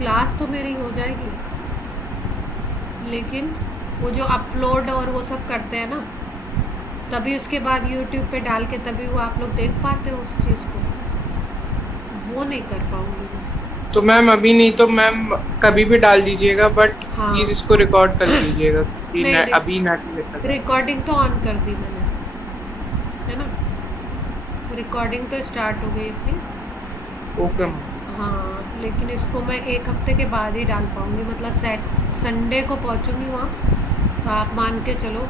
Class तो मेरी हो जाएगी, लेकिन वो जो अपलोड और वो सब करते हैं ना, तभी उसके बाद यूट्यूब पे डाल के तभी वो आप लोग देख पाते हो उस चीज़ को, वो नहीं कर पाऊँगी मैं। तो मैम अभी नहीं तो मैम कभी भी डाल दीजिएगा, बट हाँ। प्लीज इसको रिकॉर्ड कर लीजिएगा क्योंकि नहीं, अभी नेट नहीं लगा। रिकॉर्डिंग तो ऑन कर दी मैंने, है ना, रिकॉर्डिंग तो स्टार्ट हो गई अपनी। Okay ma'am. हाँ, लेकिन इसको मैं 1 हफ्ते के बाद ही डाल पाऊँगी, मतलब संडे को पहुँचूँगी वहाँ, तो आप मान के चलो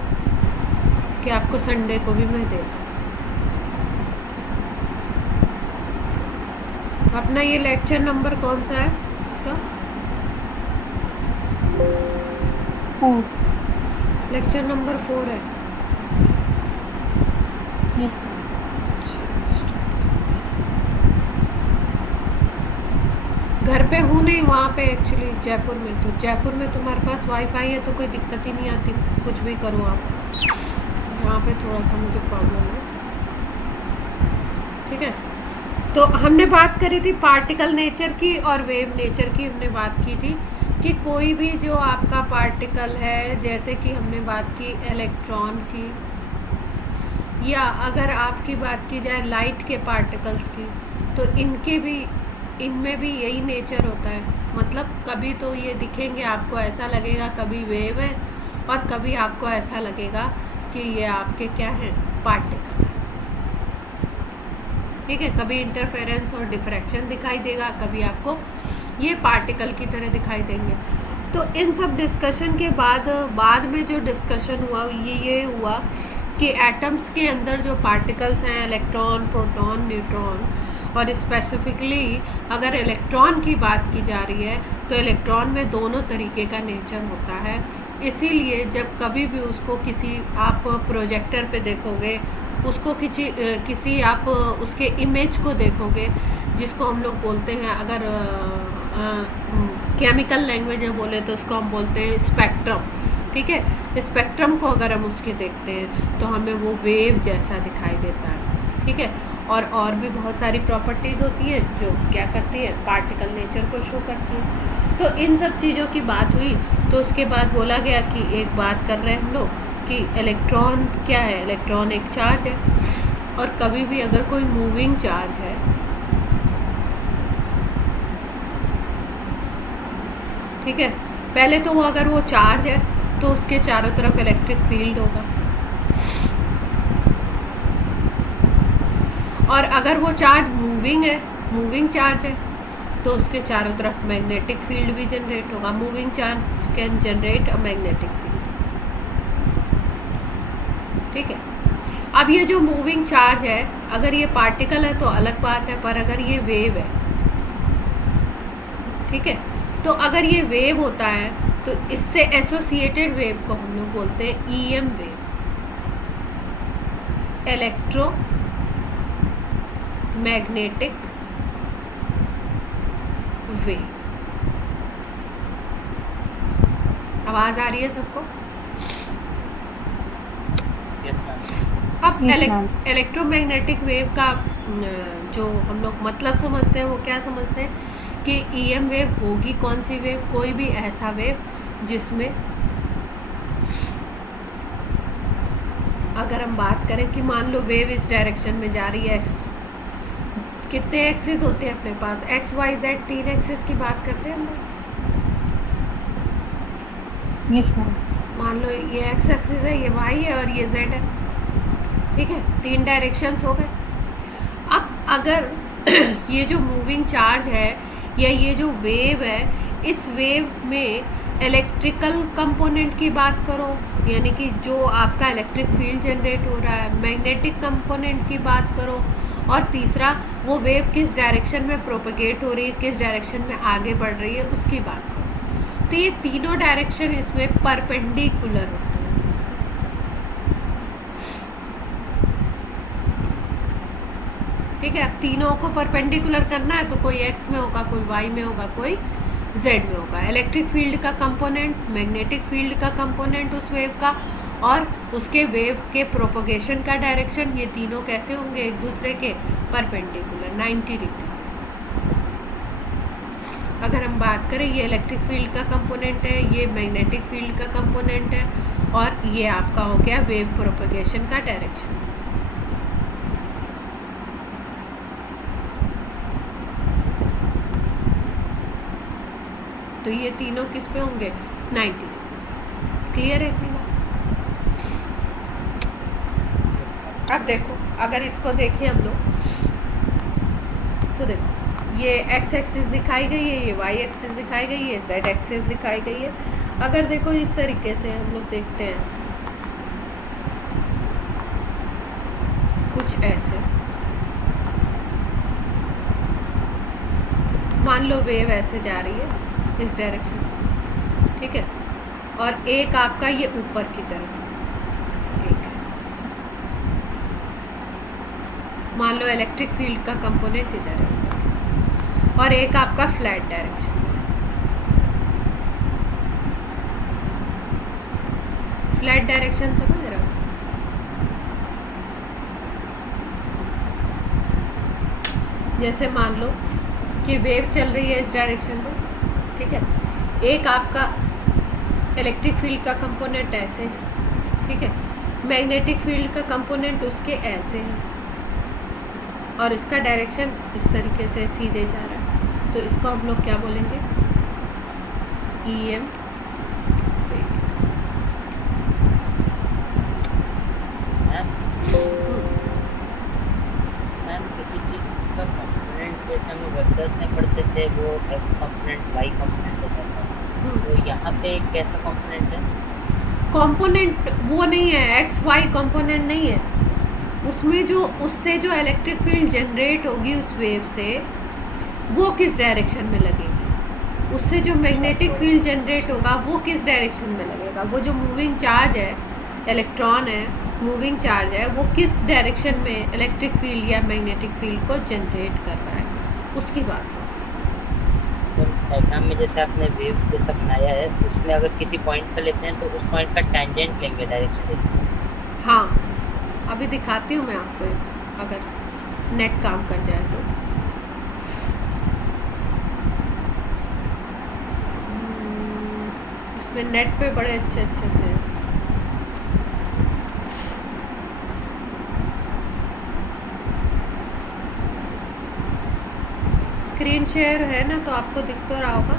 कि आपको संडे को भी मैं दे सकूँ। अपना ये लेक्चर नंबर कौन सा है इसका? 4। लेक्चर नंबर 4 है। Yes ma'am. घर पे हूँ नहीं, वहाँ पे एक्चुअली जयपुर में, तो जयपुर में तुम्हारे पास वाईफाई है तो कोई दिक्कत ही नहीं आती, कुछ भी करो आप। यहाँ पे थोड़ा सा मुझे प्रॉब्लम है। ठीक है, तो हमने बात करी थी पार्टिकल नेचर की और वेव नेचर की। हमने बात की थी कि कोई भी जो आपका पार्टिकल है, जैसे कि हमने बात की इलेक्ट्रॉन की, या अगर आपकी बात की जाए लाइट के पार्टिकल्स की, तो इनमें भी यही नेचर होता है। मतलब कभी तो ये दिखेंगे आपको ऐसा लगेगा कभी वेव है, और कभी आपको ऐसा लगेगा कि ये आपके क्या हैं, पार्टिकल। ठीक है, कभी इंटरफेरेंस और डिफ्रैक्शन दिखाई देगा, कभी आपको ये पार्टिकल की तरह दिखाई देंगे। तो इन सब डिस्कशन के बाद में जो डिस्कशन हुआ ये हुआ कि एटम्स के अंदर जो पार्टिकल्स हैं, इलेक्ट्रॉन, प्रोटॉन, न्यूट्रॉन, और स्पेसिफिकली अगर इलेक्ट्रॉन की बात की जा रही है तो इलेक्ट्रॉन में दोनों तरीके का नेचर होता है। इसीलिए जब कभी भी उसको किसी आप प्रोजेक्टर पे देखोगे, उसको किसी आप उसके इमेज को देखोगे, जिसको हम लोग बोलते हैं, अगर केमिकल लैंग्वेज में बोले तो उसको हम बोलते हैं स्पेक्ट्रम। ठीक है, स्पेक्ट्रम को अगर हम उसके देखते हैं तो हमें वो वेव जैसा दिखाई देता है। ठीक है, और भी बहुत सारी प्रॉपर्टीज़ होती हैं जो क्या करती है, पार्टिकल नेचर को शो करती है। तो इन सब चीज़ों की बात हुई, तो उसके बाद बोला गया कि एक बात कर रहे हैं हम लोग कि इलेक्ट्रॉन क्या है। इलेक्ट्रॉन एक चार्ज है, और कभी भी अगर कोई मूविंग चार्ज है, ठीक है, पहले तो वो अगर वो चार्ज है तो उसके चारों तरफ इलेक्ट्रिक फील्ड होगा, और अगर वो चार्ज मूविंग चार्ज है, तो उसके चारों तरफ मैग्नेटिक फील्ड भी जनरेट होगा। Moving charge can generate a magnetic field. ठीक है, अब ये जो मूविंग चार्ज है, अगर ये पार्टिकल है तो अलग बात है, पर अगर ये वेव है, ठीक है, तो अगर ये वेव होता है तो इससे एसोसिएटेड वेव को हम लोग बोलते हैं EM wave, electro magnetic wave. आवाज आ रही है सबको? अब यस मैम। इलेक्ट्रोमैग्नेटिक वेव का जो हम लोग मतलब समझते हैं, वो क्या समझते हैं कि ईएम वेव होगी कौन सी वेव, कोई भी ऐसा वेव जिसमें अगर हम बात करें कि मान लो वेव इस डायरेक्शन में जा रही है, कितने एक्सिस होते हैं अपने पास, एक्स वाई जेड, 3 एक्सिस की बात करते हैं हम लोग। Yes ma'am. मान लो ये एक्स एक्सिस है, ये वाई है, और ये जेड है। ठीक है, 3 डायरेक्शंस हो गए। अब अगर ये जो मूविंग चार्ज है या ये जो वेव है, इस वेव में इलेक्ट्रिकल कंपोनेंट की बात करो, यानी कि जो आपका इलेक्ट्रिक फील्ड जनरेट हो रहा है, मैग्नेटिक कंपोनेंट की बात करो, और तीसरा वो वेव किस डायरेक्शन में प्रोपगेट हो रही है, किस डायरेक्शन में आगे बढ़ रही है, उसकी बात करो। तो ये तीनों डायरेक्शन इसमें परपेंडिकुलर होते हैं। ठीक है, अब तीनों को परपेंडिकुलर करना है तो कोई एक्स में होगा, कोई वाई में होगा, कोई जेड में होगा। इलेक्ट्रिक फील्ड का कंपोनेंट, मैग्नेटिक फील्ड का कंपोनेंट उस वेव का, और उसके वेव के प्रोपगेशन का डायरेक्शन, ये तीनों कैसे होंगे, एक दूसरे के परपेंडिकुलर, 90 डिग्री। अगर हम बात करें, ये इलेक्ट्रिक फील्ड का कंपोनेंट है, ये मैग्नेटिक फील्ड का कंपोनेंट है, और ये आपका हो गया वेव प्रोपगेशन का डायरेक्शन। तो ये तीनों किस पे होंगे? 90। क्लियर है इतनी बात? अब देखो, अगर इसको देखें हम लोग, तो देखो ये एक्स एक्सिस दिखाई गई है, ये वाई एक्सिस दिखाई गई है, जेड एक्सिस दिखाई गई है। अगर देखो इस तरीके से हम लोग देखते हैं कुछ ऐसे, मान लो वेव ऐसे जा रही है इस डायरेक्शन, ठीक है, और एक आपका ये ऊपर की तरफ, ठीक है, मान लो इलेक्ट्रिक फील्ड का कंपोनेंट इधर है, और एक आपका फ्लैट डायरेक्शन है। फ्लैट डायरेक्शन समझ रहे हो? जैसे मान लो कि वेव चल रही है इस डायरेक्शन में, ठीक है, एक आपका इलेक्ट्रिक फील्ड का कंपोनेंट ऐसे है, ठीक है, मैग्नेटिक फील्ड का कंपोनेंट उसके ऐसे है, और इसका डायरेक्शन इस तरीके से सीधे जा रहा है, तो इसको हम लोग क्या बोलेंगे? EM। मैम किसी चीज़ का कंपोनेंट जैसे हम लोग वेक्टर्स में पढ़ते थे, वो एक्स कंपोनेंट वाई कंपोनेंट होता था, तो यहाँ पे एक कैसा कंपोनेंट है? कंपोनेंट वो नहीं है, एक्स वाई कंपोनेंट नहीं है उसमें। जो उससे जो इलेक्ट्रिक फील्ड जनरेट होगी उस वेव से, वो किस डायरेक्शन में लगेगी? उससे जो मैग्नेटिक फील्ड जनरेट होगा वो किस डायरेक्शन में लगेगा? वो जो मूविंग चार्ज है, इलेक्ट्रॉन है, मूविंग चार्ज है, वो किस डायरेक्शन में इलेक्ट्रिक फील्ड या मैग्नेटिक फील्ड को जनरेट कर रहा है, उसकी बात हो। तो डायग्राम में जैसे आपने वेव जैसा बनाया है, उसमें अगर किसी पॉइंट पर लेते हैं तो उस पॉइंट का टेंजेंट लेंगे, डायरेक्शन लेंगे। हाँ, अभी दिखाती हूँ मैं आपको एक, अगर नेट काम कर जाए तो। इसमें नेट पे बड़े अच्छे अच्छे से स्क्रीन शेयर है ना, तो आपको दिख तो रहा होगा।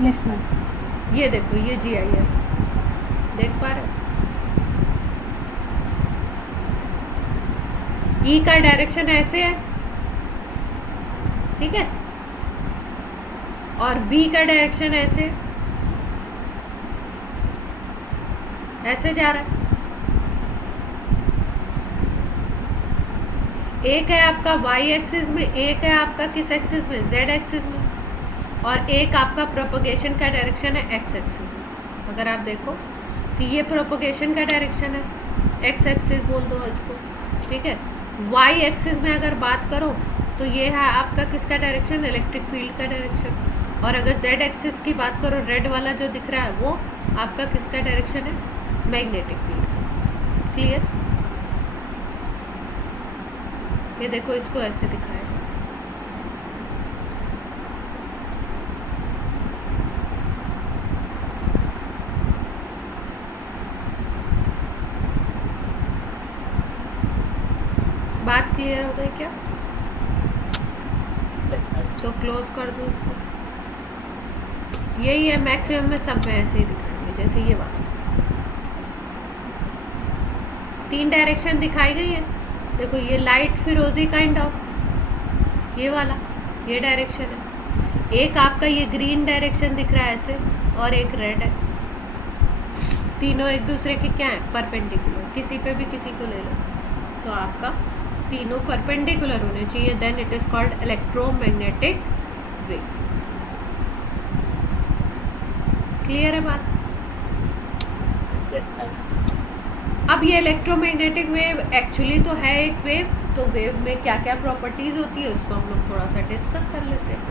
Yes ma'am. ये देखो, ये GIF देख पा रहे हो? E का डायरेक्शन ऐसे है, ठीक है, और B का डायरेक्शन ऐसे ऐसे जा रहा है। एक है आपका y एक्सिस में, एक है आपका किस एक्सिस में? Z एक्सिस में, और एक आपका प्रोपगेशन का डायरेक्शन है x एक्सिस में। अगर आप देखो तो ये प्रोपगेशन का डायरेक्शन है, x एक्सिस बोल दो इसको, ठीक है। y एक्सिस में अगर बात करो तो ये है आपका किसका डायरेक्शन? इलेक्ट्रिक फील्ड का डायरेक्शन। और अगर z एक्सिस की बात करो, रेड वाला जो दिख रहा है वो आपका किसका डायरेक्शन है? मैग्नेटिक फील्ड का। क्लियर? ये देखो, इसको ऐसे दिखाया है। बात क्लियर हो गई क्या? तो क्लोज कर दो इसको। यही है, मैक्सिमम में सब में ऐसे ही दिखाएंगे, जैसे ये बात। 3 डायरेक्शन दिखाई गई है। देखो, ये लाइट फिरोजी काइंड ऑफ, ये वाला ये डायरेक्शन है। एक आपका ये ग्रीन डायरेक्शन दिख रहा है ऐसे, और एक रेड है। तीनों एक दूसरे के क्या है? परपेंडिकुलर। किसी पे भी किसी को ले लो तो आपका तीनों परपेंडिकुलर होने चाहिए, then it is called electromagnetic wave. Clear है बात? Yes ma'am. अब ये इलेक्ट्रोमैग्नेटिक वेव एक्चुअली तो है एक वेव, तो वेव में क्या क्या प्रॉपर्टीज़ होती है उसको हम लोग थोड़ा सा डिस्कस कर लेते हैं।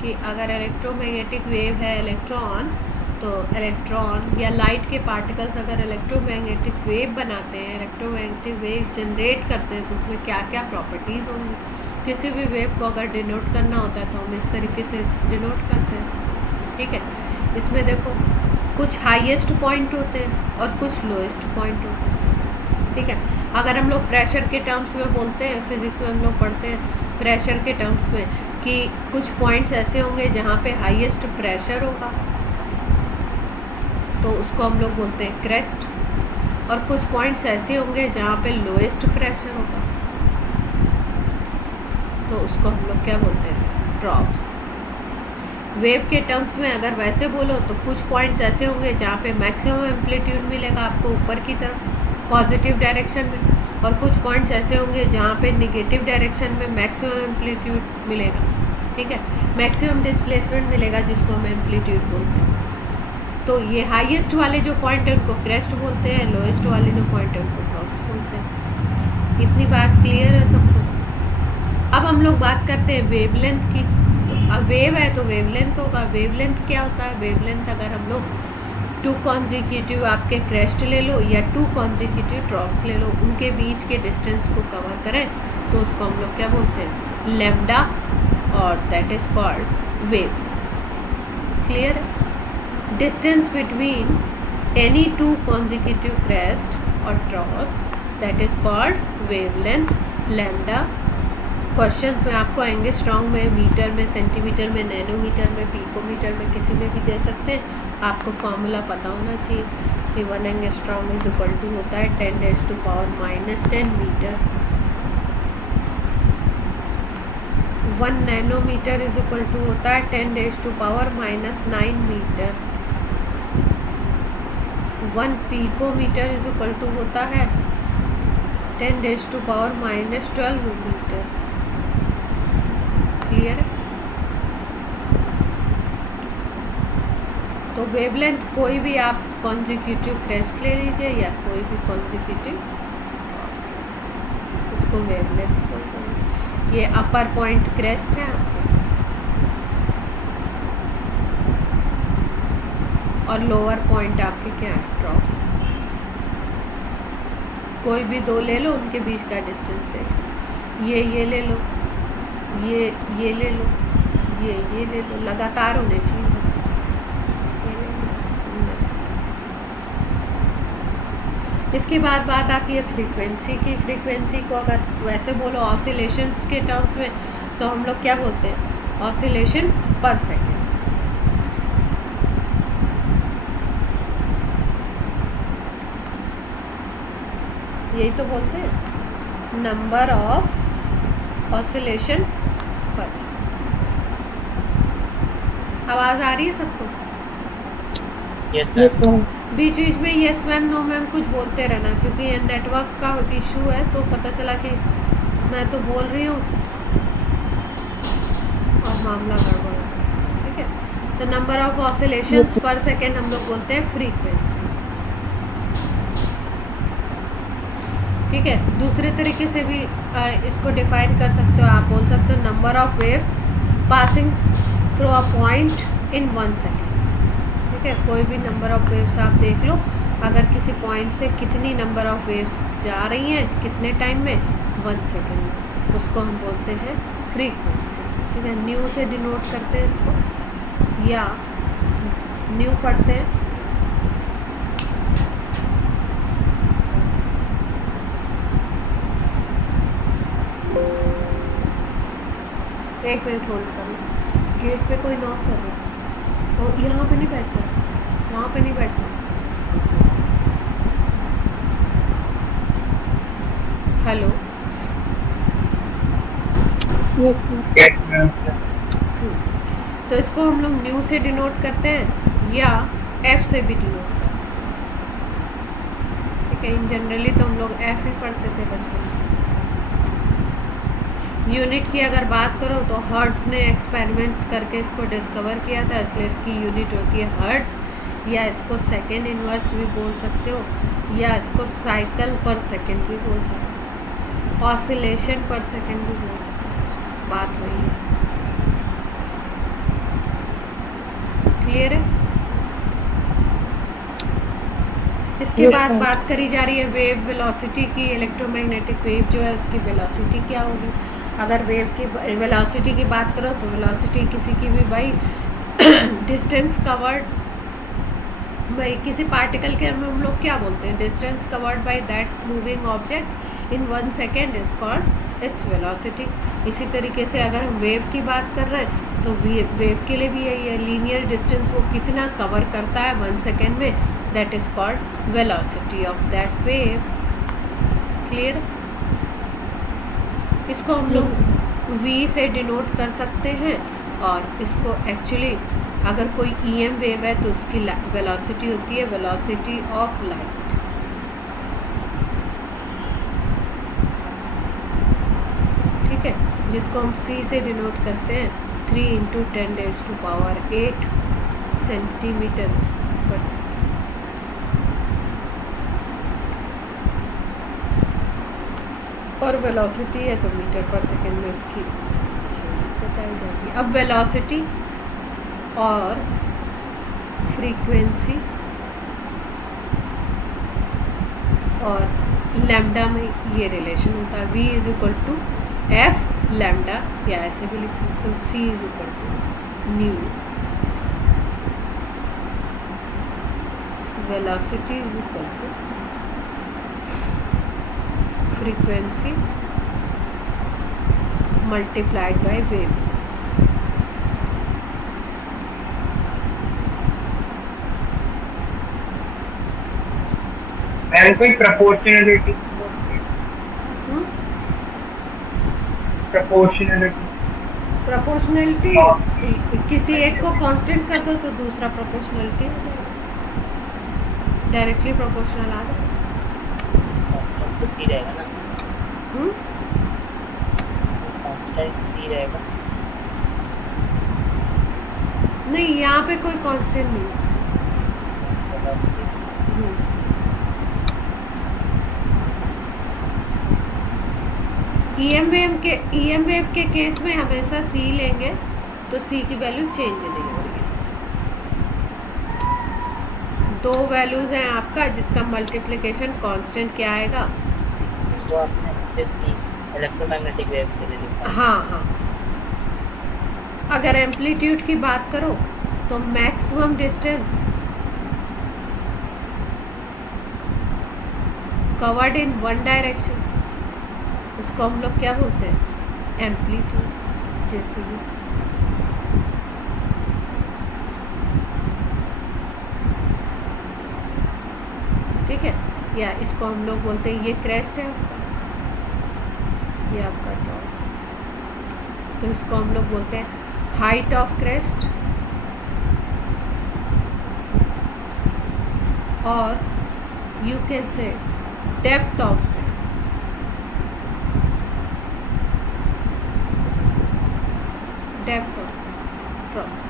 कि अगर इलेक्ट्रोमैग्नेटिक वेव है इलेक्ट्रॉन, तो इलेक्ट्रॉन या लाइट के पार्टिकल्स अगर इलेक्ट्रोमैग्नेटिक वेव बनाते हैं, इलेक्ट्रोमैग्नेटिक वेव जनरेट करते हैं, तो उसमें क्या क्या प्रॉपर्टीज़ होंगी। किसी भी वेव को अगर डिनोट करना होता है तो हम इस तरीके से डिनोट करते हैं, ठीक है। इसमें देखो कुछ हाईएस्ट पॉइंट होते हैं और कुछ लोएस्ट पॉइंट होते हैं, ठीक है। अगर हम लोग प्रेशर के टर्म्स में बोलते हैं, फिजिक्स में हम लोग पढ़ते हैं प्रेशर के टर्म्स में कि कुछ पॉइंट्स ऐसे होंगे जहाँ पे हाईएस्ट प्रेशर होगा, तो उसको हम लोग बोलते हैं क्रेस्ट, और कुछ पॉइंट्स ऐसे होंगे जहाँ पे लोएस्ट प्रेशर होगा, तो उसको हम लोग क्या बोलते हैं, ट्रॉफ्स। वेव के टर्म्स में अगर वैसे बोलो तो कुछ पॉइंट्स ऐसे होंगे जहाँ पे मैक्सिमम एम्पलीट्यूड मिलेगा आपको ऊपर की तरफ पॉजिटिव डायरेक्शन में, और कुछ पॉइंट्स ऐसे होंगे जहाँ पे निगेटिव डायरेक्शन में मैक्सिमम एम्पलीट्यूड मिलेगा, ठीक है, मैक्सिमम डिस्प्लेसमेंट मिलेगा जिसको हम एम्पलीट्यूड बोलते हैं। तो ये हाईएस्ट वाले जो पॉइंट है उनको क्रेस्ट बोलते हैं, लोएस्ट वाले जो पॉइंट है उनको ट्रॉफ्स बोलते हैं। इतनी बात क्लियर है सबको? अब हम लोग बात करते हैं वेवलेंथ की। तो अब वेव है तो वेवलेंथ होगा। वेवलेंथ क्या होता है? वेवलेंथ अगर हम लोग 2 कॉन्जिक्यूटिव आपके क्रेस्ट ले लो या 2 कॉन्जिक्यूटिव ट्रॉफ्स ले लो, उनके बीच के डिस्टेंस को कवर करें तो उसको हम लोग क्या बोलते हैं, लैम्डा, और that is called wave. Clear है? Distance between any 2 consecutive crest और troughs that is called wavelength, lambda. Questions में आपको आएंगे स्ट्रॉन्ग में, मीटर में, सेंटीमीटर में, नैनोमीटर में, पिकोमीटर में, किसी में भी दे सकते हैं। आपको फॉर्मूला पता होना चाहिए कि 1 एंगस्ट्रॉम इज इक्वल टू होता है 10⁻⁻10 metre, 1 nanometre is equal to होता है 10⁻⁻9 metre, 1 picometre is equal to होता है 10⁻⁻12 मीटर। क्लियर है? तो वेवलेंथ कोई भी आप कॉन्जिक्यूटिव क्रेस्ट ले लीजिए या कोई भी कॉन्जिक्यूटिव, उसको वेवलेंथ बोलते हैं। ये अपर पॉइंट क्रेस्ट है आपके, और लोअर पॉइंट आपके क्या है, ट्रॉफ्स। कोई भी 2 ले लो, उनके बीच का डिस्टेंस है, ये ले लो, ये ले लो, ये ले लो, लगातार होने चाहिए बस। इसके बाद बात आती है फ्रीक्वेंसी की। फ्रीक्वेंसी को अगर वैसे बोलो ऑसिलेशंस के टर्म्स में तो हम लोग क्या बोलते हैं, ऑसिलेशन पर सेकेंड। यही तो बोलते हैं, नंबर ऑफ ऑसिलेशन पर सेकेंड। आवाज़ आ रही है सबको? Yes sir. बीच बीच में यस मैम, नो मैम कुछ बोलते रहना, क्योंकि ये नेटवर्क का इशू है। तो पता चला कि मैं तो बोल रही हूँ और मामला गड़बड़ है, ठीक है। तो नंबर ऑफ ऑसिलेशंस पर सेकेंड हम लोग बोलते हैं फ्रीक्वेंसी, ठीक है। दूसरे तरीके से भी इसको डिफाइन कर सकते हो, आप बोल सकते हो number of waves passing through a point in 1 second, ठीक है। कोई भी नंबर ऑफ वेव्स आप देख लो, अगर किसी पॉइंट से कितनी नंबर ऑफ वेव्स जा रही हैं कितने टाइम में, 1 सेकेंड में, उसको हम बोलते हैं फ्रीक्वेंसी, ठीक है। न्यू से डिनोट करते हैं इसको, या न्यू पढ़ते हैं। एक मिनट होल्ड कर लो, गेट पे कोई नॉक कर रहा है। और यहाँ पे नहीं बैठना, यहाँ पे नहीं बैठना। हेलो, तो इसको हम लोग न्यू से डिनोट करते हैं या एफ से भी डिनोट कर सकते हैं, ठीक है। इन जनरली तो हम लोग एफ ही पढ़ते थे बचपन में। यूनिट की अगर बात करो तो हर्ट्ज ने एक्सपेरिमेंट्स करके इसको डिस्कवर किया था, इसलिए इसकी यूनिट होती है हर्ट्ज, या इसको सेकेंड इनवर्स भी बोल सकते हो, या इसको साइकिल पर सेकेंड भी बोल सकते हो, ऑसिलेशन पर सेकेंड भी बोल सकते हो, बात वही है। क्लियर है? इसके बाद बात करी जा रही है वेव वेलोसिटी की। इलेक्ट्रोमैग्नेटिक वेव जो है उसकी वेलोसिटी क्या होगी। अगर वेव की वेलोसिटी की बात करो तो वेलोसिटी किसी की भी भाई डिस्टेंस कवर्ड भाई किसी पार्टिकल के हम लोग क्या बोलते हैं, distance covered by that moving object in 1 second is called its velocity. इसी तरीके से अगर हम वेव की बात कर रहे हैं तो वेव के लिए भी यही है, लीनियर डिस्टेंस वो कितना कवर करता है 1 सेकेंड में, that is called velocity of that wave. Clear? इसको हम लोग v से डिनोट कर सकते हैं, और इसको एक्चुअली अगर कोई EM वेव है तो उसकी वेलोसिटी होती है वेलोसिटी ऑफ लाइट। ठीक है, जिसको हम c से डिनोट करते हैं 3 × 10⁸ सेंटीमीटर पर सेकेंड। और वेलोसिटी है तो मीटर पर सेकेंड में इसकी बताई जाएगी। अब वेलोसिटी और फ्रीक्वेंसी और लैम्डा में ये रिलेशन होता है, v = f लैम्डा, या ऐसे भी लिख सकते हो c = new. Velocity = frequency multiplied by wave. Ma'am कोई प्रोपोर्शनलिटी प्रोपोर्शनलिटी किसी एक को कांस्टेंट कर दो तो दूसरा प्रोपोर्शनलिटी हो जाएगा, डायरेक्टली प्रोपोर्शनल आ जाएगा। कांस्टेंट तो सी रहेगा ना, कांस्टेंट सी रहेगा। नहीं, यहाँ पे कोई कांस्टेंट नहीं है। EM वेव के केस में हमेशा c लेंगे तो c की वैल्यू चेंज नहीं होगी। दो वैल्यूज हैं आपका, जिसका मल्टीप्लिकेशन कांस्टेंट क्या आएगा, c। तो आपने सिर्फ इलेक्ट्रोमैग्नेटिक वेव के लिए लिखा। हाँ। अगर एम्पलीट्यूड की बात करो तो maximum distance covered in one direction, उसको हम लोग क्या बोलते हैं, एम्पलीट्यूड। जैसे कि ठीक है, या इसको हम लोग बोलते हैं, ये क्रेस्ट है आपका, ये आपका टॉप, तो इसको हम लोग बोलते हैं हाइट ऑफ क्रेस्ट, और you can say depth of crest. Depth of drops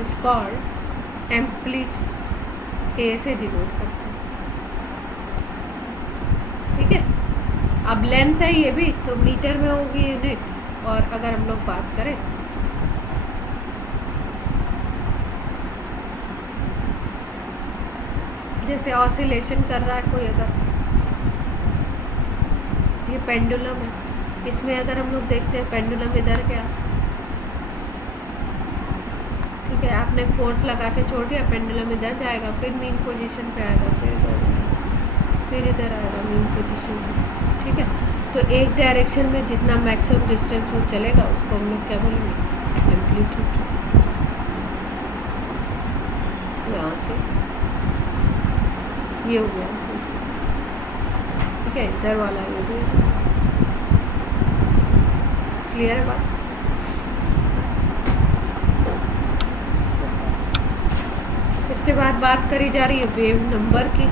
is called amplitude, A से डिनोट करते हैं। ठीक है, अब लेंथ है ये भी तो मीटर में होगी यूनिट, और अगर हम लोग बात करें जैसे ऑसिलेशन कर रहा है कोई, अगर ये पेंडुलम है, इसमें अगर हम लोग देखते हैं पेंडुलम इधर गया, ठीक है, आपने फोर्स लगा के छोड़ दिया, पेंडुलम इधर जाएगा, फिर मीन पोजीशन पे आएगा, फिर इधर आएगा मीन पोजीशन पे। ठीक है, तो एक डायरेक्शन में जितना मैक्सिमम डिस्टेंस वो चलेगा उसको हम लोग क्या बोलेंगे, एम्पलीट्यूड। यहाँ से ये हो गया, ठीक है, इधर वाला ये भी। क्लियर है बात? इसके बाद बात करी जा रही है वेव नंबर की।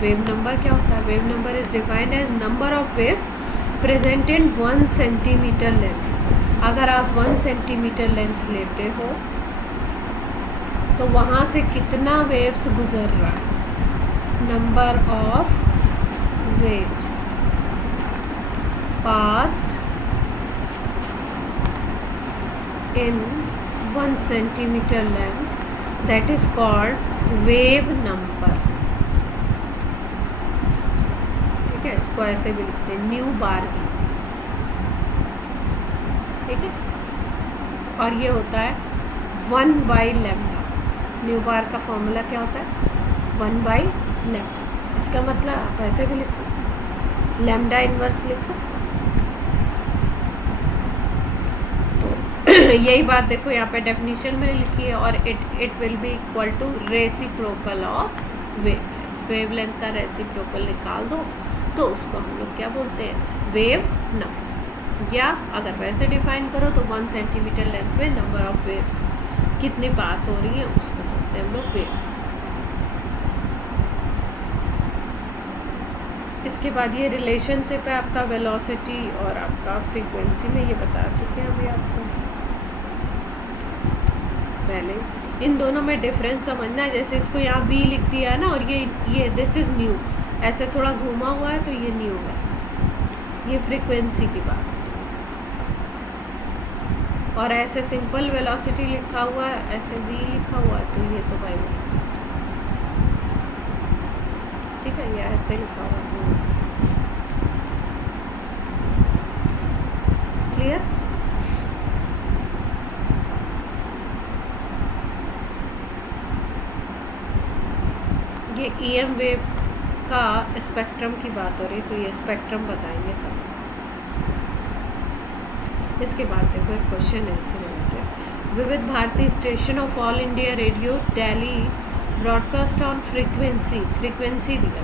वेव नंबर क्या होता है? Wave number is defined as number of waves present in 1 centimetre length. अगर आप 1 सेंटीमीटर लेंथ लेते हो तो वहाँ से कितना वेव्स गुजर रहा है, number of waves past in 1 centimetre length, that is called wave number। ठीक है, इसको ऐसे भी लिखते हैं न्यू बार भी। ठीक है। और ये होता है 1/λ। न्यू बार का फॉर्मूला क्या होता है? 1/λ। इसका मतलब आप ऐसे भी लिख सकते हो, लैम्डा इनवर्स लिख सकते हो। तो यही बात देखो यहाँ पे डेफिनेशन में लिखी है। और it will be equal to reciprocal of wavelength का रेसिप्रोकल निकाल दो तो उसको हम लोग क्या बोलते हैं? Wave number. या अगर वैसे डिफाइन करो तो 1 सेंटीमीटर लेंथ में नंबर ऑफ वेव्स कितनी पास हो रही है उसको बोलते हैं हम लोग वेव। इसके बाद ये रिलेशनशिप है आपका वेलोसिटी और आपका फ्रीक्वेंसी में, ये बता चुके हैं अभी आपको पहले। इन दोनों में डिफरेंस समझना है। जैसे इसको यहाँ v लिख दिया है ना, और ये दिस इज़ न्यू, ऐसे थोड़ा घूमा हुआ है तो ये न्यू है, ये फ्रीक्वेंसी की बात है। और ऐसे सिंपल वेलोसिटी लिखा हुआ है, ऐसे v लिखा हुआ है तो ये तो बाई वेलोसिटी, ठीक है। ये ऐसे लिखा हुआ तो क्लियर। ये EM वेव का स्पेक्ट्रम की बात हो रही, तो ये स्पेक्ट्रम बताएंगे तब। इसके बाद देखो एक क्वेश्चन है इससे related. Vividh Bharati station of all India radio Delhi broadcast on frequency दिया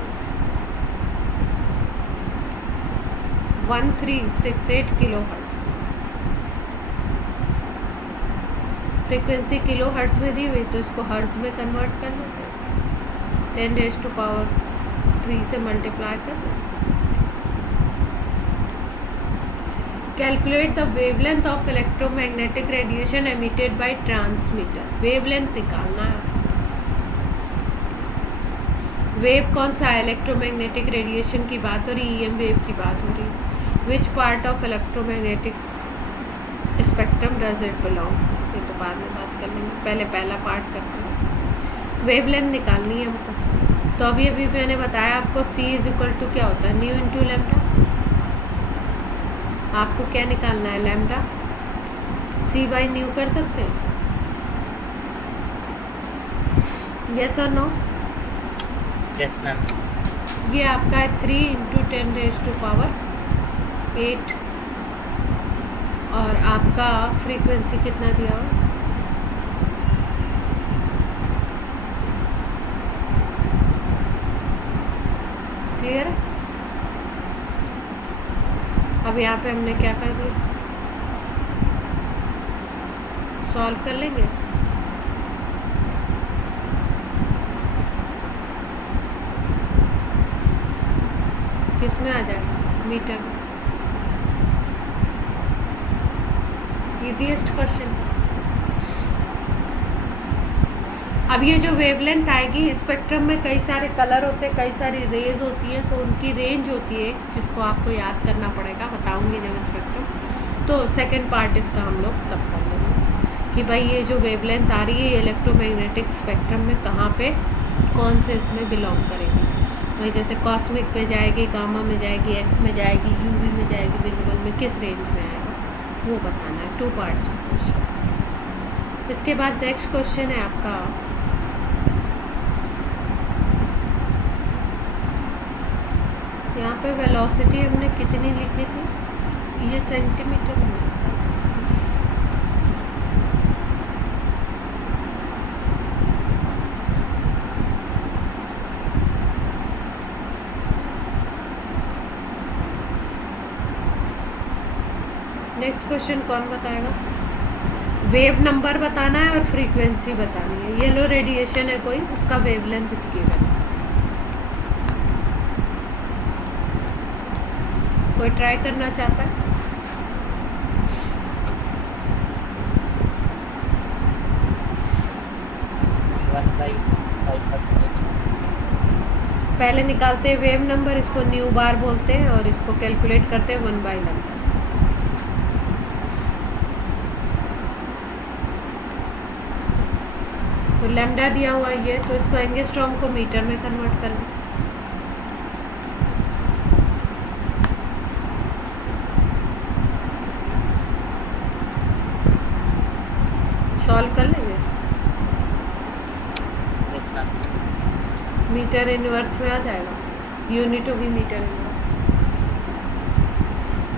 1368 kilo hertz. Frequency kilo hertz में दी हुई तो इसको हर्ट्ज में कन्वर्ट कर लेते हैं, 10⁻³ से मल्टीप्लाई कर दें। Calculate the wavelength of electromagnetic radiation emitted by transmitter. Wavelength निकालना है। वेव कौन सा है? इलेक्ट्रोमैग्नेटिक रेडिएशन की बात हो रही, EM वेव की बात हो रही। Which part of electromagnetic spectrum does it belong? ये तो बाद में बात कर लेंगे, पहले पहला पार्ट करते हैं। वेवलेंथ निकालनी है हमको। तो अभी मैंने बताया आपको C = क्या होता है? New into lambda. आपको क्या निकालना है? लैम्डा। C/न्यू कर सकते हैं, यस और नो? Yes ma'am. ये आपका है 3 × 10⁸ और आपका फ्रीक्वेंसी कितना दिया हो? क्लियर है? अब यहाँ पे हमने क्या कर दिया, सॉल्व कर लेंगे इसको। किस में आ जाएगा? मीटर में। Easiest question. अब ये जो वेवलेंथ आएगी, स्पेक्ट्रम में कई सारे कलर होते हैं, कई सारी रेज होती हैं, तो उनकी रेंज होती है जिसको आपको याद करना पड़ेगा, बताऊंगी जब स्पेक्ट्रम। तो सेकंड पार्ट इसका हम लोग तब कर लेंगे कि भाई ये जो वेवलेंथ आ रही है इलेक्ट्रोमैग्नेटिक स्पेक्ट्रम में कहाँ पे कौन से इसमें बिलोंग करेगी। वही जैसे कॉस्मिक में जाएगी, गामा में जाएगी, एक्स में जाएगी, यूवी में जाएगी, विजिबल में किस रेंज में आएगा वो बताना है। 2 पार्ट्स में क्वेश्चन। इसके बाद नेक्स्ट क्वेश्चन है आपका यहाँ पे वेलोसिटी हमने कितनी लिखी थी? ये सेंटीमीटर में होता है। नेक्स्ट क्वेश्चन कौन बताएगा? वेव नंबर बताना है और फ्रीक्वेंसी बतानी है। येलो रेडिएशन है कोई, उसका वेवलेंथ गिवन है। कोई ट्राई करना चाहता है? पहले निकालते हैं वेव नंबर, इसको न्यू बार बोलते हैं, और इसको कैलकुलेट करते हैं 1/λ। तो लैम्डा दिया हुआ है ये, तो इसको एंगस्ट्रॉम को मीटर में कन्वर्ट कर लें। सॉल्व कर लेंगे। Yes ma'am. मीटर इनवर्स में आ जाएगा, यूनिट होगी मीटर इनवर्स।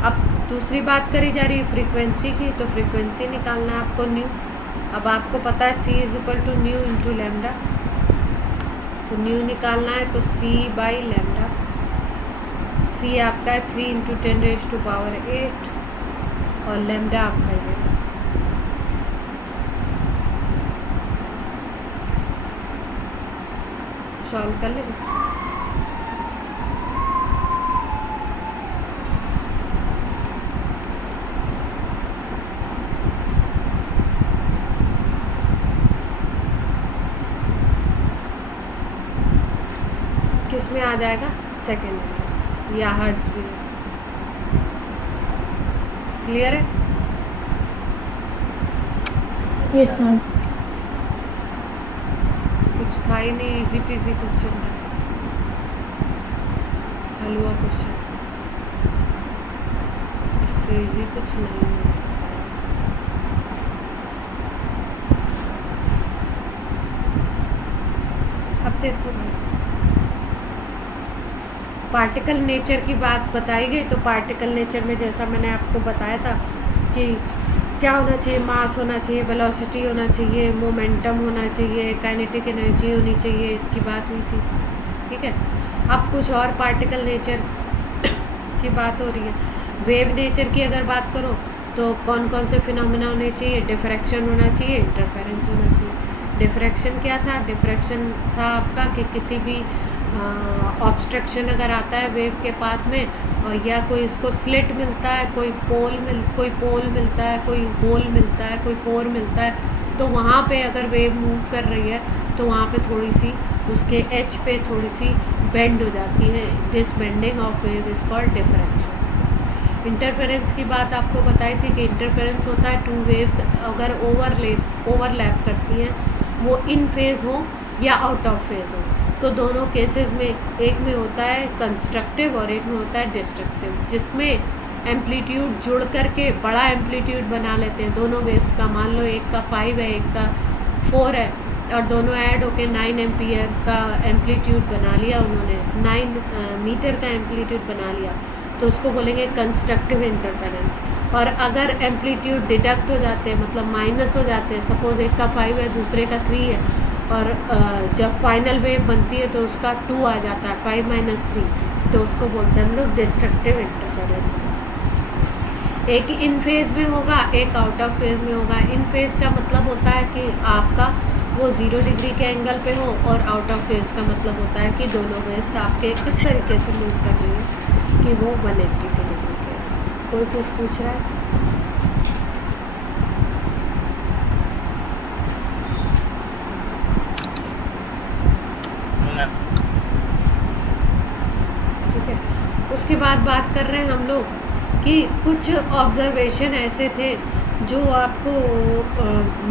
अब दूसरी बात करी जा रही है फ्रीक्वेंसी की, तो फ्रीक्वेंसी निकालना है आपको न्यू। अब आपको पता है c is equal to nu into lambda, तो न्यू निकालना है तो सी बाई लैम्डा। सी आपका है 3 इंटू 10⁸ और लैम्डा आपका ये सॉल्व कर लेंगे। किस में आ जाएगा, सेकेंड इनवर्स या हर्ट्ज भी। क्लियर है? Yes ma'am. कुछ था ही नहीं, इजी पीजी क्वेश्चन है, हल हुआ क्वेश्चन, इससे इजी कुछ नहीं हो सकता है। अब देखो पार्टिकल नेचर की बात बताई गई, तो पार्टिकल नेचर में जैसा मैंने आपको बताया था कि क्या होना चाहिए, मास होना चाहिए, वेलोसिटी होना चाहिए, मोमेंटम होना चाहिए, काइनेटिक एनर्जी होनी चाहिए, इसकी बात हुई थी। ठीक है, अब कुछ और पार्टिकल नेचर की बात हो रही है। वेव नेचर की अगर बात करो तो कौन कौन से फिनोमेना होने चाहिए, डिफ्रैक्शन होना चाहिए, इंटरफेरेंस होना चाहिए। डिफ्रैक्शन क्या था, डिफ्रैक्शन था आपका कि किसी भी ऑब्स्ट्रक्शन अगर आता है वेव के पाथ में, और या कोई इसको स्लिट मिलता है, कोई पोल मिलता है, कोई होल मिलता है, कोई पोर मिलता है, तो वहाँ पे अगर वेव मूव कर रही है तो वहाँ पे थोड़ी सी उसके एज पे थोड़ी सी बेंड हो जाती है। This bending of wave is called difference. Interference की बात आपको बताई थी कि इंटरफेरेंस होता है टू वेव्स अगर ओवरलैप करती हैं, वो इन फेज हो या आउट ऑफ फेज हो, तो दोनों केसेस में एक में होता है कंस्ट्रक्टिव और एक में होता है डिस्ट्रक्टिव, जिसमें एम्पलीट्यूड जुड़ करके बड़ा एम्पलीट्यूड बना लेते हैं दोनों वेव्स का। मान लो एक का 5 है, एक का 4 है, और दोनों ऐड होके 9 एम्पियर का एम्पलीट्यूड बना लिया उन्होंने, 9 मीटर का एम्पलीट्यूड बना लिया, तो उसको बोलेंगे कंस्ट्रक्टिव इंटरफेरेंस। और अगर एम्पलीट्यूड डिडक्ट हो जाते हैं, मतलब माइनस हो जाते हैं, सपोज एक का 5 है दूसरे का 3 है, और जब फाइनल वेव बनती है तो उसका 2 आ जाता है, 5 - 3, तो उसको बोलते हैं हम लोग डिस्ट्रक्टिव इंटरफेरेंस। एक इन फेज में होगा, एक आउट ऑफ फेज में होगा। इन फेज का मतलब होता है कि आपका वो 0 डिग्री के एंगल पे हो, और आउट ऑफ फेज का मतलब होता है कि दोनों वेव्स आपके इस तरीके से मूव कर रही है कि वो 180 के डिग्री के। कोई कुछ पूछ रहा है? ठीक है, उसके बाद बात कर रहे हैं हम लोग कि कुछ ऑब्जर्वेशन ऐसे थे जो आपको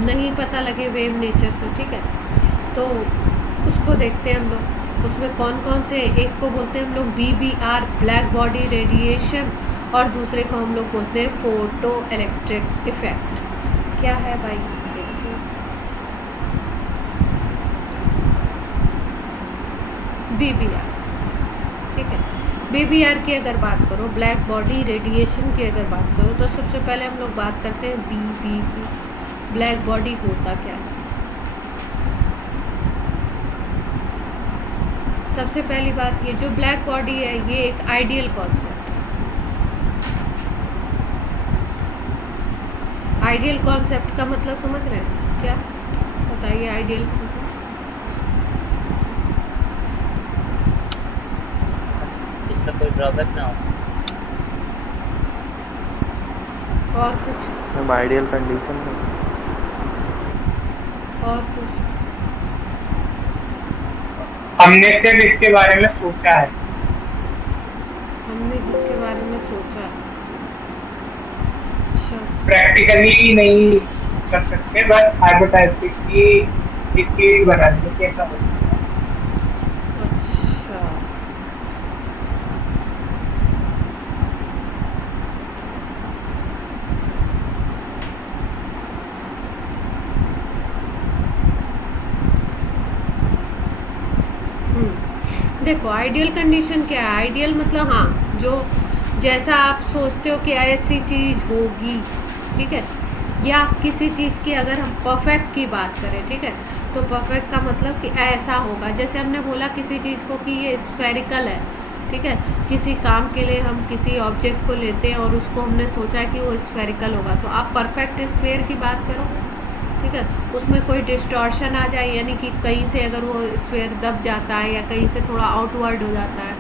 नहीं पता लगे वेव नेचर से। ठीक है, तो उसको देखते हैं हम लोग। उसमें कौन कौन से, एक को बोलते हैं हम लोग BBR ब्लैक बॉडी रेडिएशन, और दूसरे को हम लोग बोलते हैं फोटो इलेक्ट्रिक इफेक्ट। क्या है भाई, देखिए BBR। ठीक है, BBR की अगर बात करो, ब्लैक बॉडी रेडिएशन की अगर बात करो, तो सबसे पहले हम लोग बात करते हैं BB की। ब्लैक बॉडी होता क्या है? सबसे पहली बात, ये जो ब्लैक बॉडी है ये एक आइडियल कॉन्सेप्ट है। आइडियल कॉन्सेप्ट का मतलब समझ रहे हैं क्या? बताइए आइडियल का मतलब। इसका कोई ड्रॉबैक ना हो। और कुछ? मैम आइडियल कंडीशन में और कुछ? हमने सिर्फ इसके बारे में सोचा है। हमने जिसके बारे में सोचा। अच्छा, प्रैक्टिकली नहीं कर सकते, बस हाइपोथेटिकली इसकी बना देंगे कि ऐसा होता है। अच्छा, देखो आइडियल कंडीशन क्या है, आइडियल मतलब हाँ जो जैसा आप सोचते हो कि ऐसी चीज़ होगी, ठीक है, या किसी चीज़ की अगर हम परफेक्ट की बात करें, ठीक है, तो परफेक्ट का मतलब कि ऐसा होगा, जैसे हमने बोला किसी चीज़ को कि ये स्फेरिकल है, ठीक है, किसी काम के लिए हम किसी ऑब्जेक्ट को लेते हैं और उसको हमने सोचा कि वो स्फेरिकल होगा, तो आप परफेक्ट स्फेयर की बात करो, ठीक है, उसमें कोई डिस्टॉर्शन आ जाए, यानी कि कहीं से अगर वो स्फेयर दब जाता है या कहीं से थोड़ा आउटवर्ड हो जाता है,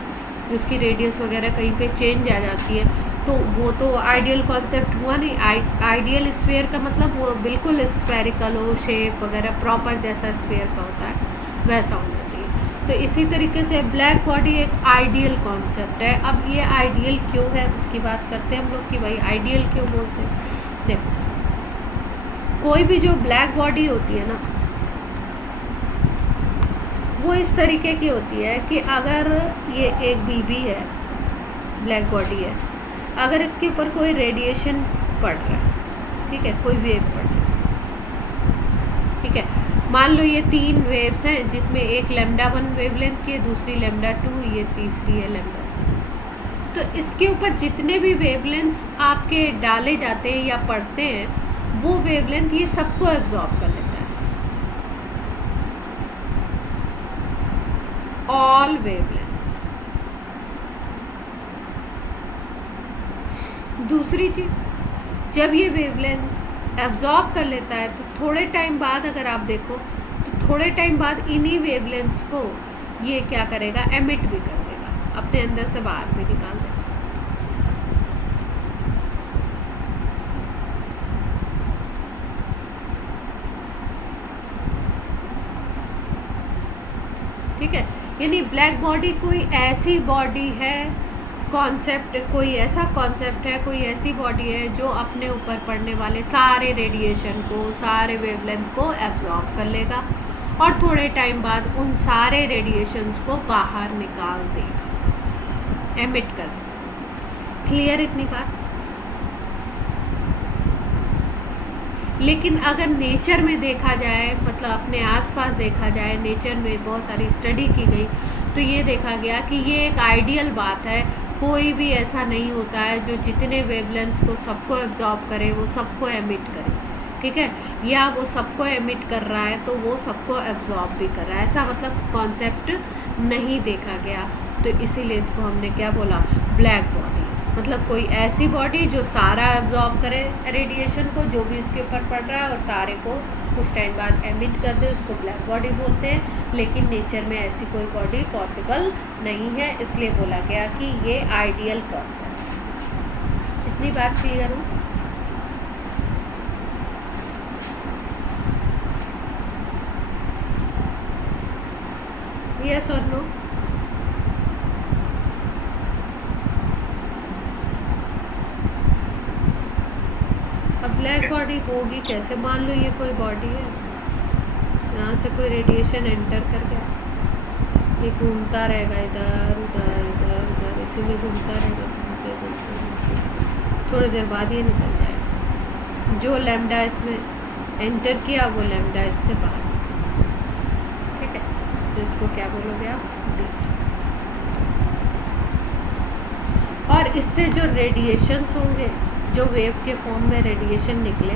उसकी रेडियस वगैरह कहीं पे चेंज आ जाती है, तो वो तो आइडियल कॉन्सेप्ट हुआ नहीं। आइडियल स्फेयर का मतलब वो बिल्कुल स्फेरिकल हो, शेप वगैरह प्रॉपर जैसा स्फेयर का होता है वैसा होना चाहिए। तो इसी तरीके से ब्लैक बॉडी एक आइडियल कॉन्सेप्ट है। अब ये आइडियल क्यों है उसकी बात करते हैं हम लोग कि भाई आइडियल क्यों बोलते हैं। देखो कोई भी जो ब्लैक बॉडी होती है ना, वो इस तरीके की होती है कि अगर ये एक बीबी है, ब्लैक बॉडी है, अगर इसके ऊपर कोई रेडिएशन पड़ रहा है, ठीक है, कोई वेव पड़ रहा है, ठीक है, मान लो ये 3 वेव्स हैं जिसमें एक λ1 वेवलेंथ की है, दूसरी λ2, ये तीसरी है λ3। तो इसके ऊपर जितने भी वेवलेंथ्स आपके डाले जाते हैं या पड़ते हैं, वो वेवलेंथ ये सबको एब्जॉर्ब कर लेता है, ऑल वेवलेंथ्स। दूसरी चीज़, जब ये वेवलेंथ एब्जॉर्ब कर लेता है तो थोड़े टाइम बाद अगर आप देखो तो थोड़े टाइम बाद इन्हीं वेवलेंथ्स को ये क्या करेगा, एमिट भी कर देगा, अपने अंदर से बाहर भी निकाल देगा। ठीक है, यानी ब्लैक बॉडी कोई ऐसी बॉडी है, कॉन्सेप्ट कोई ऐसा कॉन्सेप्ट है, कोई ऐसी बॉडी है जो अपने ऊपर पड़ने वाले सारे रेडिएशन को, सारे वेवलेंथ को एब्जॉर्ब कर लेगा और थोड़े टाइम बाद उन सारे रेडिएशंस को बाहर निकाल देगा, एमिट कर देगा। क्लियर इतनी बात। लेकिन अगर नेचर में देखा जाए, मतलब अपने आसपास देखा जाए, नेचर में बहुत सारी स्टडी की गई तो ये देखा गया कि ये एक आइडियल बात है, कोई भी ऐसा नहीं होता है जो जितने वेवलेंथ्स को सबको एब्जॉर्ब करे वो सबको एमिट करे, ठीक है, या वो सबको एमिट कर रहा है तो वो सबको एब्जॉर्ब भी कर रहा है, ऐसा मतलब कॉन्सेप्ट नहीं देखा गया। तो इसीलिए इसको हमने क्या बोला, ब्लैक बॉडी, मतलब कोई ऐसी बॉडी जो सारा एब्जॉर्ब करे रेडिएशन को, जो भी उसके ऊपर पड़ रहा है, और सारे को कुछ टाइम बाद एमिट कर दे, उसको ब्लैक बॉडी बोलते हैं। लेकिन नेचर में ऐसी कोई बॉडी पॉसिबल नहीं है, इसलिए बोला गया कि ये आइडियल कॉन्सेप्ट है। इतनी बात क्लियर हो। यस और नो। ब्लैक बॉडी होगी कैसे, मान लो ये कोई बॉडी है, यहाँ से कोई रेडिएशन एंटर कर गया, ये घूमता रहेगा इधर उधर इधर उधर, इसी में घूमता रहेगा, घूमते घूमते थोड़ी देर बाद ये निकल जाएगा। जो लैम्डा इसमें एंटर किया वो लैम्डा इससे बाहर, ठीक है, तो इसको क्या बोलोगे आप, डी। और इससे जो रेडिएशंस होंगे, जो वेव के फॉर्म में रेडिएशन निकले,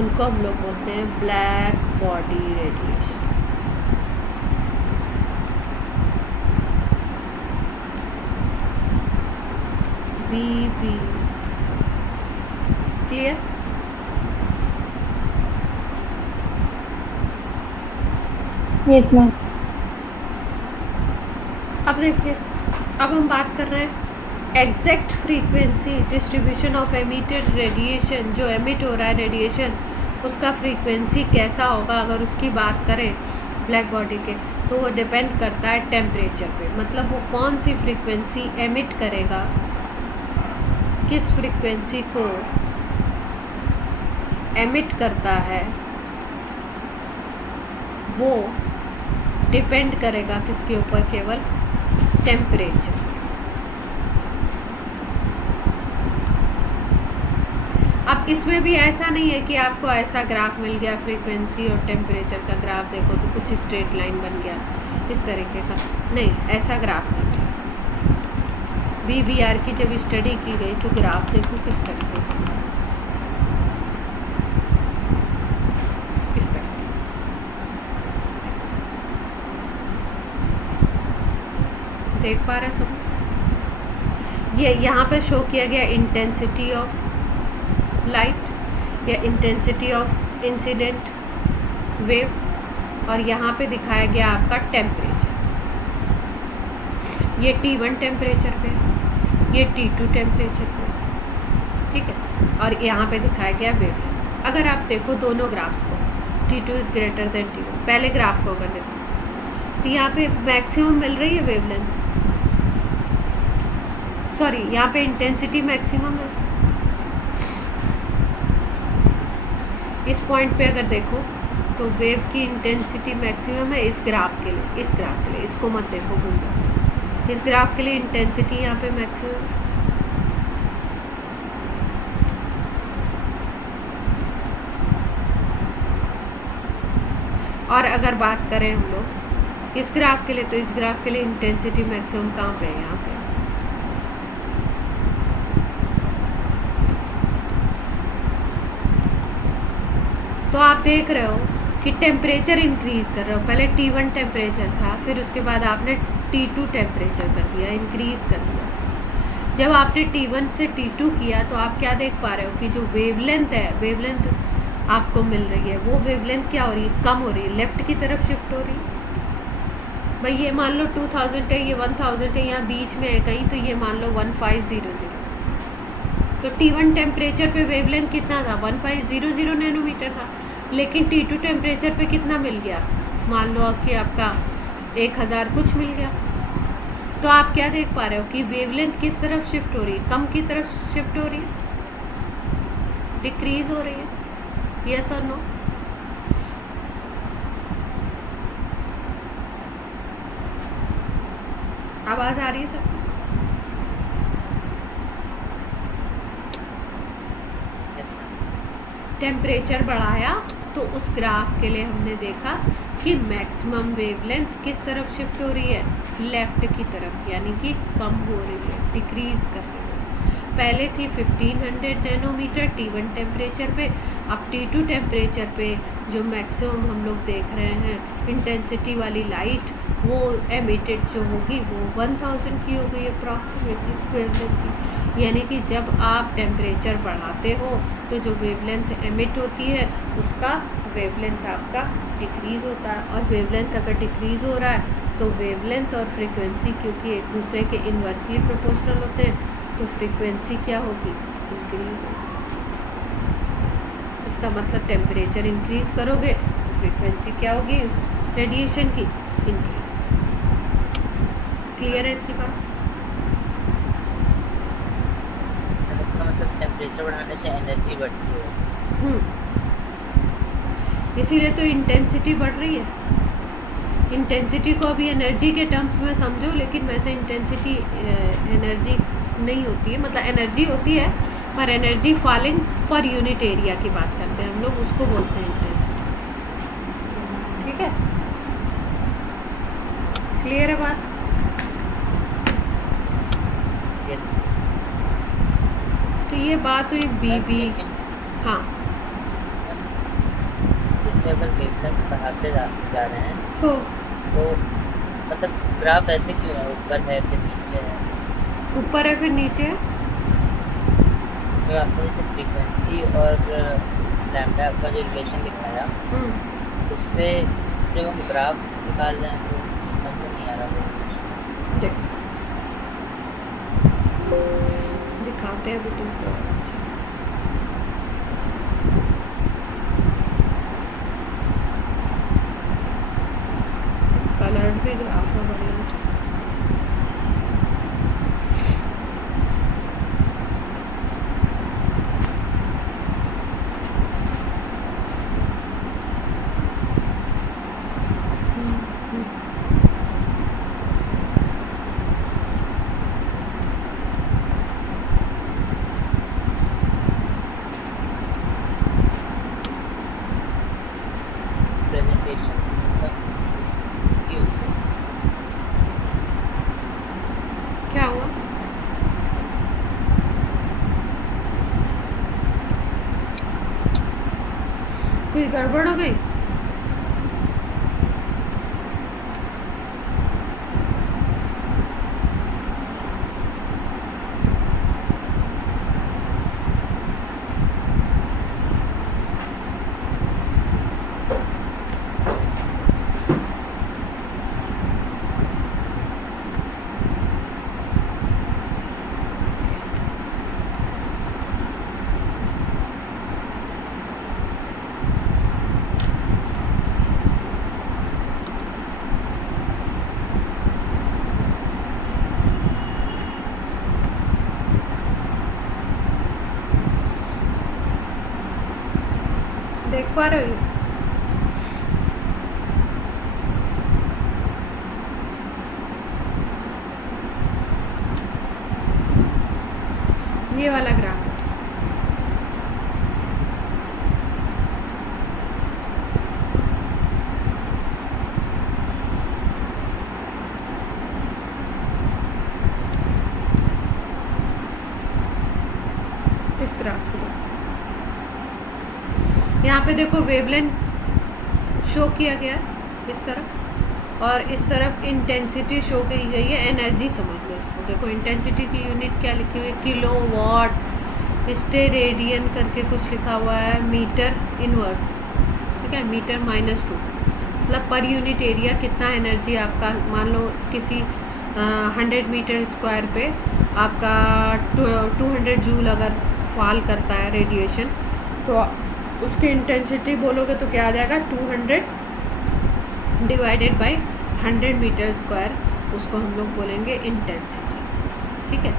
उनको हम लोग बोलते हैं black body radiation. BB। Clear. Yes ma'am. अब देखिए, अब हम बात कर रहे हैं exact frequency distribution of emitted radiation. जो एमिट हो रहा है रेडिएशन, उसका फ्रीक्वेंसी कैसा होगा अगर उसकी बात करें ब्लैक बॉडी के, तो वो डिपेंड करता है टेम्परेचर पे, मतलब वो कौन सी फ्रीक्वेंसी एमिट करेगा, किस फ्रीक्वेंसी को एमिट करता है, वो डिपेंड करेगा किसके ऊपर, केवल टेम्परेचर। अब इसमें भी ऐसा नहीं है कि आपको ऐसा ग्राफ मिल गया फ्रीक्वेंसी और टेम्परेचर का ग्राफ देखो तो कुछ स्ट्रेट लाइन बन गया इस तरीके का, नहीं ऐसा ग्राफ नहीं है। VBR की जब स्टडी की गई तो ग्राफ देखो किस तरीके का, इस तरह देख पा रहे सब। ये यहाँ पे शो किया गया इंटेंसिटी ऑफ लाइट या इंटेंसिटी ऑफ इंसिडेंट वेव, और यहाँ पे दिखाया गया आपका टेम्परेचर। ये T1 टेम्परेचर पे, ये T2 टेम्परेचर पे, ठीक है, और यहाँ पे दिखाया गया वेव। अगर आप देखो दोनों ग्राफ्स को, T2 is greater than T1, पहले ग्राफ को अगर देखो तो यहाँ पे मैक्सिमम मिल रही है वेवलेंथ, सॉरी यहाँ पे इंटेंसिटी मैक्सिमम है। इस पॉइंट पे अगर देखो तो वेव की इंटेंसिटी मैक्सिमम है इस ग्राफ के लिए, इस ग्राफ के लिए, इसको मत देखो भूल जाओ, इस ग्राफ के लिए इंटेंसिटी यहाँ पे मैक्सिमम है। और अगर बात करें हम लोग इस ग्राफ के लिए, तो इस ग्राफ के लिए इंटेंसिटी मैक्सिमम कहाँ पे है, यहाँ पे। तो आप देख रहे हो कि टेम्परेचर इंक्रीज कर रहे हो, पहले T1 टेम्परेचर था, फिर उसके बाद आपने T2 टेम्परेचर कर दिया, इंक्रीज कर दिया। जब आपने T1 से T2 किया तो आप क्या देख पा रहे हो कि जो वेवलेंथ है, वेवलेंथ आपको मिल रही है, वो वेवलेंथ क्या हो रही है, कम हो रही है, लेफ्ट की तरफ शिफ्ट हो रही है। भाई ये मान लो 2000 है, ये 1000 है, यहाँ बीच में है कहीं, तो ये मान लो 1500। तो T1 टेम्परेचर पे वेवलेंथ कितना था, 1500 नैनोमीटर था, लेकिन T2 टेम्परेचर पे कितना मिल गया, मान लो कि आपका 1000 कुछ मिल गया। तो आप क्या देख पा रहे हो कि वेवलेंथ किस तरफ शिफ्ट हो रही है, कम की तरफ शिफ्ट हो रही है, डिक्रीज हो रही है, यस और नो। आवाज आ रही है सबको? टेम्परेचर बढ़ाया तो उस ग्राफ के लिए हमने देखा कि मैक्सिमम वेवलेंथ किस तरफ शिफ्ट हो रही है, लेफ्ट की तरफ, यानी कि कम हो रही है, डिक्रीज कर रही है। पहले थी 1500 नैनोमीटर T1 टेम्परेचर पे, अब T2 टेम्परेचर पे जो मैक्सिमम हम लोग देख रहे हैं इंटेंसिटी वाली लाइट, वो एमिटेड जो होगी वो 1000 की हो गई अप्रॉक्सीमेटली वेवलेंथ की। यानी कि जब आप टेम्परेचर बढ़ाते हो तो जो वेवलेंथ एमिट होती है उसका वेवलेंथ आपका डिक्रीज़ होता है, और वेवलेंथ अगर डिक्रीज़ हो रहा है तो वेवलेंथ और फ्रीक्वेंसी क्योंकि एक दूसरे के इन्वर्सली प्रोपोर्शनल होते हैं, तो फ्रीक्वेंसी क्या होगी, इंक्रीज़ होगी। इसका मतलब टेम्परेचर इंक्रीज़ करोगे तो फ्रीक्वेंसी क्या होगी उस रेडिएशन की, इंक्रीज़। क्लियर है इतनी बात? टेम्परेचर बढ़ाने से एनर्जी बढ़ती है। इसीलिए तो इंटेंसिटी बढ़ रही है। इंटेंसिटी को अभी एनर्जी के टर्म्स में समझो, लेकिन वैसे इंटेंसिटी एनर्जी नहीं होती है, मतलब एनर्जी होती है पर energy falling per unit area की बात करते हैं हम लोग, उसको बोलते हैं इंटेंसिटी। ठीक है, क्लियर है बात? तो ये बात हुई बीबी। हाँ, जैसे अगर वेवलेंथ बढ़ाते जा रहे हैं तो मतलब ग्राफ ऐसे क्यों है, ऊपर है फिर नीचे है, ऊपर है फिर नीचे है? तो आपने जैसे फ्रीक्वेंसी और लैम्डा का जो रिलेशन दिखाया उससे जब हम ग्राफ निकाल रहे हैं तो समझ में नहीं आ रहा। दिखाते हैं अभी तुमको अच्छे से। कलर्ड भी ग्राफ है बढ़िया। कोई गड़बड़ हो गई? देख पा रहे हो? ये वाला ग्राफ है। इस ग्राफ को यहाँ पे देखो वेवलेंथ शो किया गया है इस तरफ, और इस तरफ इंटेंसिटी शो की गई है, एनर्जी समझ लो इसको। देखो इंटेंसिटी की यूनिट क्या लिखी हुई है, किलो वाट स्टेरेडियन करके कुछ लिखा हुआ है, मीटर इनवर्स, ठीक है, मीटर -2, मतलब पर यूनिट एरिया कितना एनर्जी आपका, मान लो किसी 100 मीटर स्क्वायर पे आपका 200 जूल अगर फॉल करता है रेडिएशन, तो उसकी इंटेंसिटी बोलोगे तो क्या आ जाएगा, 200 डिवाइडेड बाय 100 मीटर स्क्वायर, उसको हम लोग बोलेंगे इंटेंसिटी, ठीक है।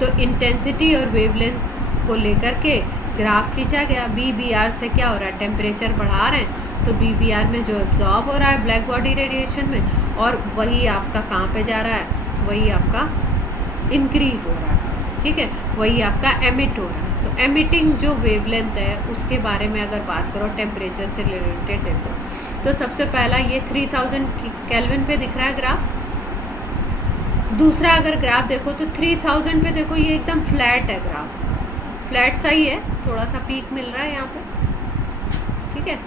तो इंटेंसिटी और वेवलेंथ को लेकर के ग्राफ खींचा गया। BBR से क्या हो रहा है, टेम्परेचर बढ़ा रहे हैं, तो BBR में जो एब्जॉर्ब हो रहा है ब्लैक बॉडी रेडिएशन में, और वही आपका कहाँ पे जा रहा है, वही आपका इंक्रीज हो रहा है, ठीक है, वही आपका एमिट हो रहा है। तो एमिटिंग जो वेवलेंथ है उसके बारे में अगर बात करो टेम्परेचर से रिलेटेड, देखो तो सबसे पहला ये 3000 केल्विन पे दिख रहा है ग्राफ। दूसरा अगर ग्राफ देखो तो 3000 पे देखो ये एकदम फ्लैट है ग्राफ, फ्लैट सही है, थोड़ा सा पीक मिल रहा है यहाँ पे, ठीक है।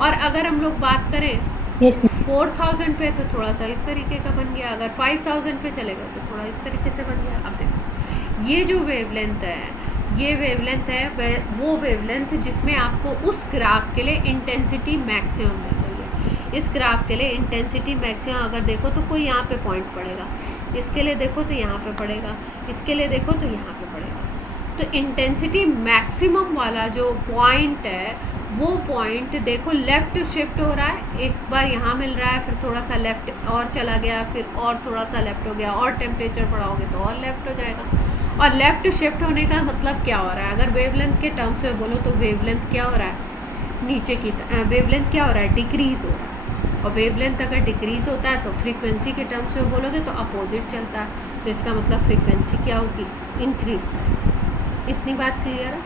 और अगर हम लोग बात करें 4000 पे तो थोड़ा सा इस तरीके का बन गया, अगर 5000 पे चलेगा तो थोड़ा इस तरीके से बन गया। अब देखो ये जो वेवलेंथ है, ये वेवलेंथ है वो वेवलेंथ जिसमें आपको उस ग्राफ के लिए इंटेंसिटी मैक्सिमम मिल रही है। इस ग्राफ के लिए इंटेंसिटी मैक्सिमम अगर देखो तो कोई यहाँ पे पॉइंट पड़ेगा, इसके लिए देखो तो यहाँ पे पड़ेगा, इसके लिए देखो तो यहाँ पे पड़ेगा। तो इंटेंसिटी मैक्सिमम वाला जो पॉइंट है वो पॉइंट देखो लेफ़्ट शिफ्ट हो रहा है, एक बार यहाँ मिल रहा है, फिर थोड़ा सा लेफ़्ट और चला गया, फिर और थोड़ा सा लेफ़्ट हो गया, और टेम्परेचर बढ़ाओगे तो और लेफ़्ट हो जाएगा। और लेफ़्ट शिफ्ट होने का मतलब क्या हो रहा है, अगर वेवलेंथ के टर्म्स में बोलो तो वेवलेंथ क्या हो रहा है, नीचे की वेवलेंथ क्या हो रहा है, डिक्रीज़ हो रहा है। और वेवलेंथ अगर डिक्रीज़ होता है तो फ्रीक्वेंसी के टर्म्स में बोलोगे तो अपोजिट चलता है, तो इसका मतलब फ्रीक्वेंसी क्या होगी, इंक्रीज़ करेगी। इतनी बात क्लियर है?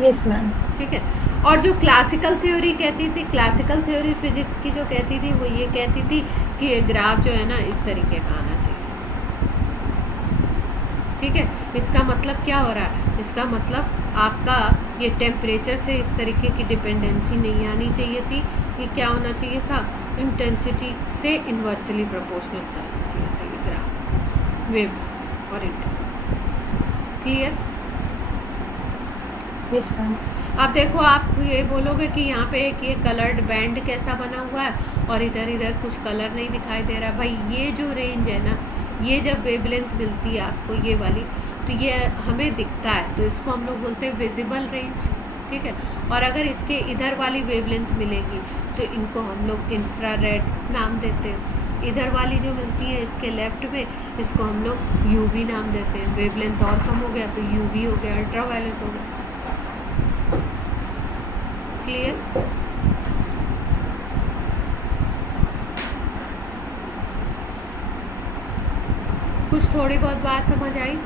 Yes ma'am. ठीक है। और जो क्लासिकल थ्योरी कहती थी, क्लासिकल थ्योरी फिजिक्स की जो कहती थी वो ये कहती थी कि ये ग्राफ जो है ना इस तरीके का आना चाहिए, ठीक है। इसका मतलब क्या हो रहा है, इसका मतलब आपका ये टेम्परेचर से इस तरीके की डिपेंडेंसी नहीं आनी चाहिए थी, ये क्या होना चाहिए था, इंटेंसिटी से इन्वर्सली प्रोपोर्शनल चलना चाहिए था ये ग्राफ, वेव और इंटेंसिटी। क्लियर? Yes ma'am. अब देखो आप ये बोलोगे कि यहाँ पे एक ये कलर्ड बैंड कैसा बना हुआ है और इधर इधर कुछ कलर नहीं दिखाई दे रहा है। भाई ये जो रेंज है ना, ये जब वेवलेंथ मिलती है आपको ये वाली, तो ये हमें दिखता है, तो इसको हम लोग बोलते हैं विजिबल रेंज, ठीक है। और अगर इसके इधर वाली वेवलेंथ मिलेगी तो इनको हम लोग इंफ्रारेड नाम देते हैं। इधर वाली जो मिलती है इसके लेफ्ट में, इसको हम लोग यूवी नाम देते हैं। वेवलेंथ और कम हो गया तो यूवी हो गया, अल्ट्रावायलेट हो गया। क्लियर? कुछ थोड़ी बहुत बात समझ आई?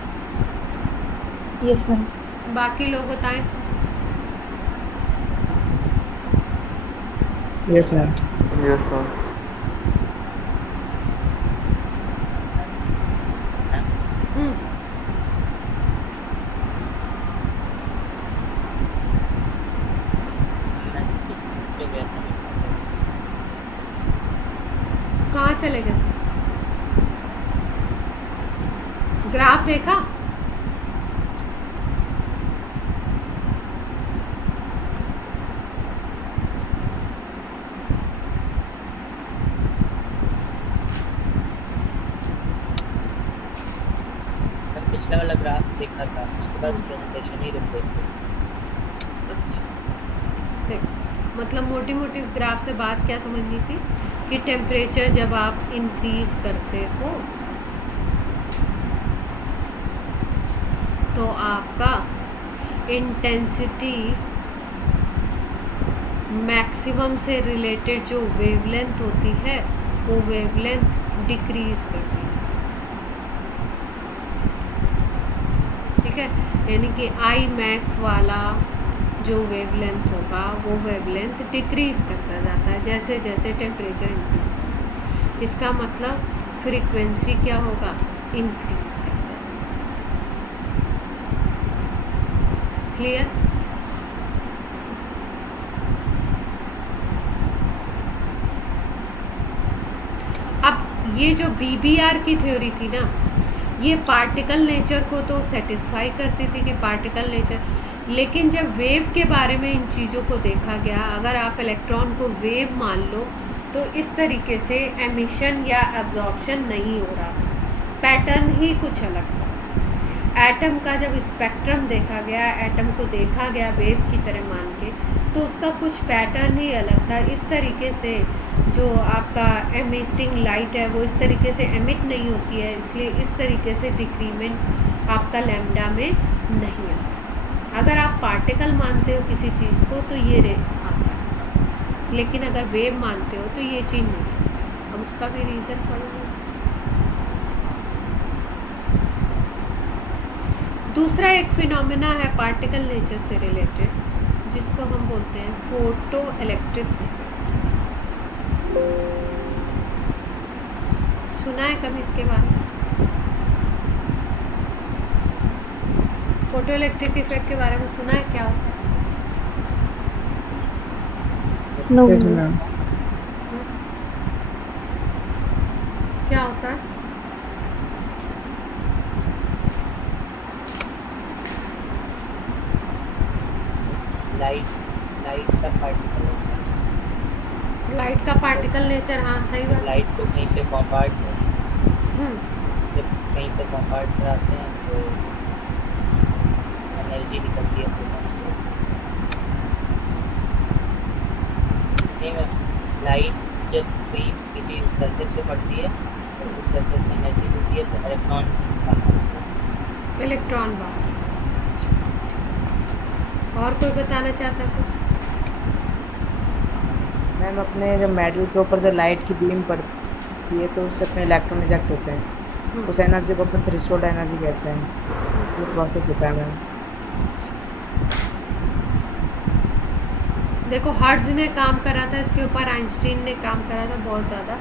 Yes ma'am. बाकी लोग बताएं। Yes ma'am. Yes ma'am. Hmm, कहाँ चले गए थे? ग्राफ देखा? मैं पिछला वाला ग्राफ देखा था, उसके बाद प्रेजेंटेशन ही रुक गई थी। देख, मतलब मोटी मोटी ग्राफ से बात क्या समझनी थी कि टेम्परेचर जब आप इंक्रीज करते हो तो आपका इंटेंसिटी मैक्सिमम से रिलेटेड जो वेवलेंथ होती है वो वेवलेंथ डिक्रीज करती है। ठीक है, यानी कि आई मैक्स वाला जो वेवलेंथ होगा वो वेवलेंथ डिक्रीज करता जाता है जैसे जैसे टेम्परेचर इंक्रीज करता है। इसका मतलब फ्रीक्वेंसी क्या होगा? इंक्रीज करता है। क्लियर? अब ये जो बीबीआर की थ्योरी थी ना, ये पार्टिकल नेचर को तो सेटिस्फाई करती थी कि पार्टिकल नेचर, लेकिन जब वेव के बारे में इन चीज़ों को देखा गया, अगर आप इलेक्ट्रॉन को वेव मान लो तो इस तरीके से एमिशन या एब्जॉर्प्शन नहीं हो रहा, पैटर्न ही कुछ अलग था। एटम का जब स्पेक्ट्रम देखा गया, एटम को देखा गया वेव की तरह मान के, तो उसका कुछ पैटर्न ही अलग था। इस तरीके से जो आपका एमिटिंग लाइट है वो इस तरीके से एमिट नहीं होती है, इसलिए इस तरीके से डिक्रीमेंट आपका लैम्डा में नहीं आता। अगर आप पार्टिकल मानते हो किसी चीज़ को तो ये रे आता है, लेकिन अगर वेव मानते हो तो ये चीज़ नहीं है। अब उसका भी रीज़न पढ़ेंगे। दूसरा एक फिनोमेना है पार्टिकल नेचर से रिलेटेड, जिसको हम बोलते हैं फोटो इलेक्ट्रिक इफेक्ट। सुना है कभी इसके बारे में? फोटो इलेक्ट्रिक इफेक्ट के बारे में सुना है? क्या होता है? No. Yes, ma'am. क्या होता है? लाइट का पार्टिकल नेचर, लाइट का पार्टिकल नेचर, हाँ सही बात। लाइट को कहीं पे बॉम्बार्ड हम्म, जब कहीं पे बॉम्बार्ड कराते हैं तो एनर्जी निकलती है फोटॉन से। नहीं मैम, लाइट जब कोई किसी सरफेस पे पड़ती है तो उस सरफेस में एनर्जी होती है तो इलेक्ट्रॉन बाहर आता है। इलेक्ट्रॉन बाहर। और कोई बताना चाहता है कुछ? मैम अपने जब मेटल के ऊपर जब लाइट की बीम पड़ती है तो उससे अपने इलेक्ट्रॉन इजेक्ट होते हैं, उस एनर्जी को अपन थ्रेशोल्ड एनर्जी कहते हैं। ये प्रोसेस होता है मैम। देखो हर्ट्ज ने काम करा था इसके ऊपर, आइंस्टीन ने काम करा था बहुत ज़्यादा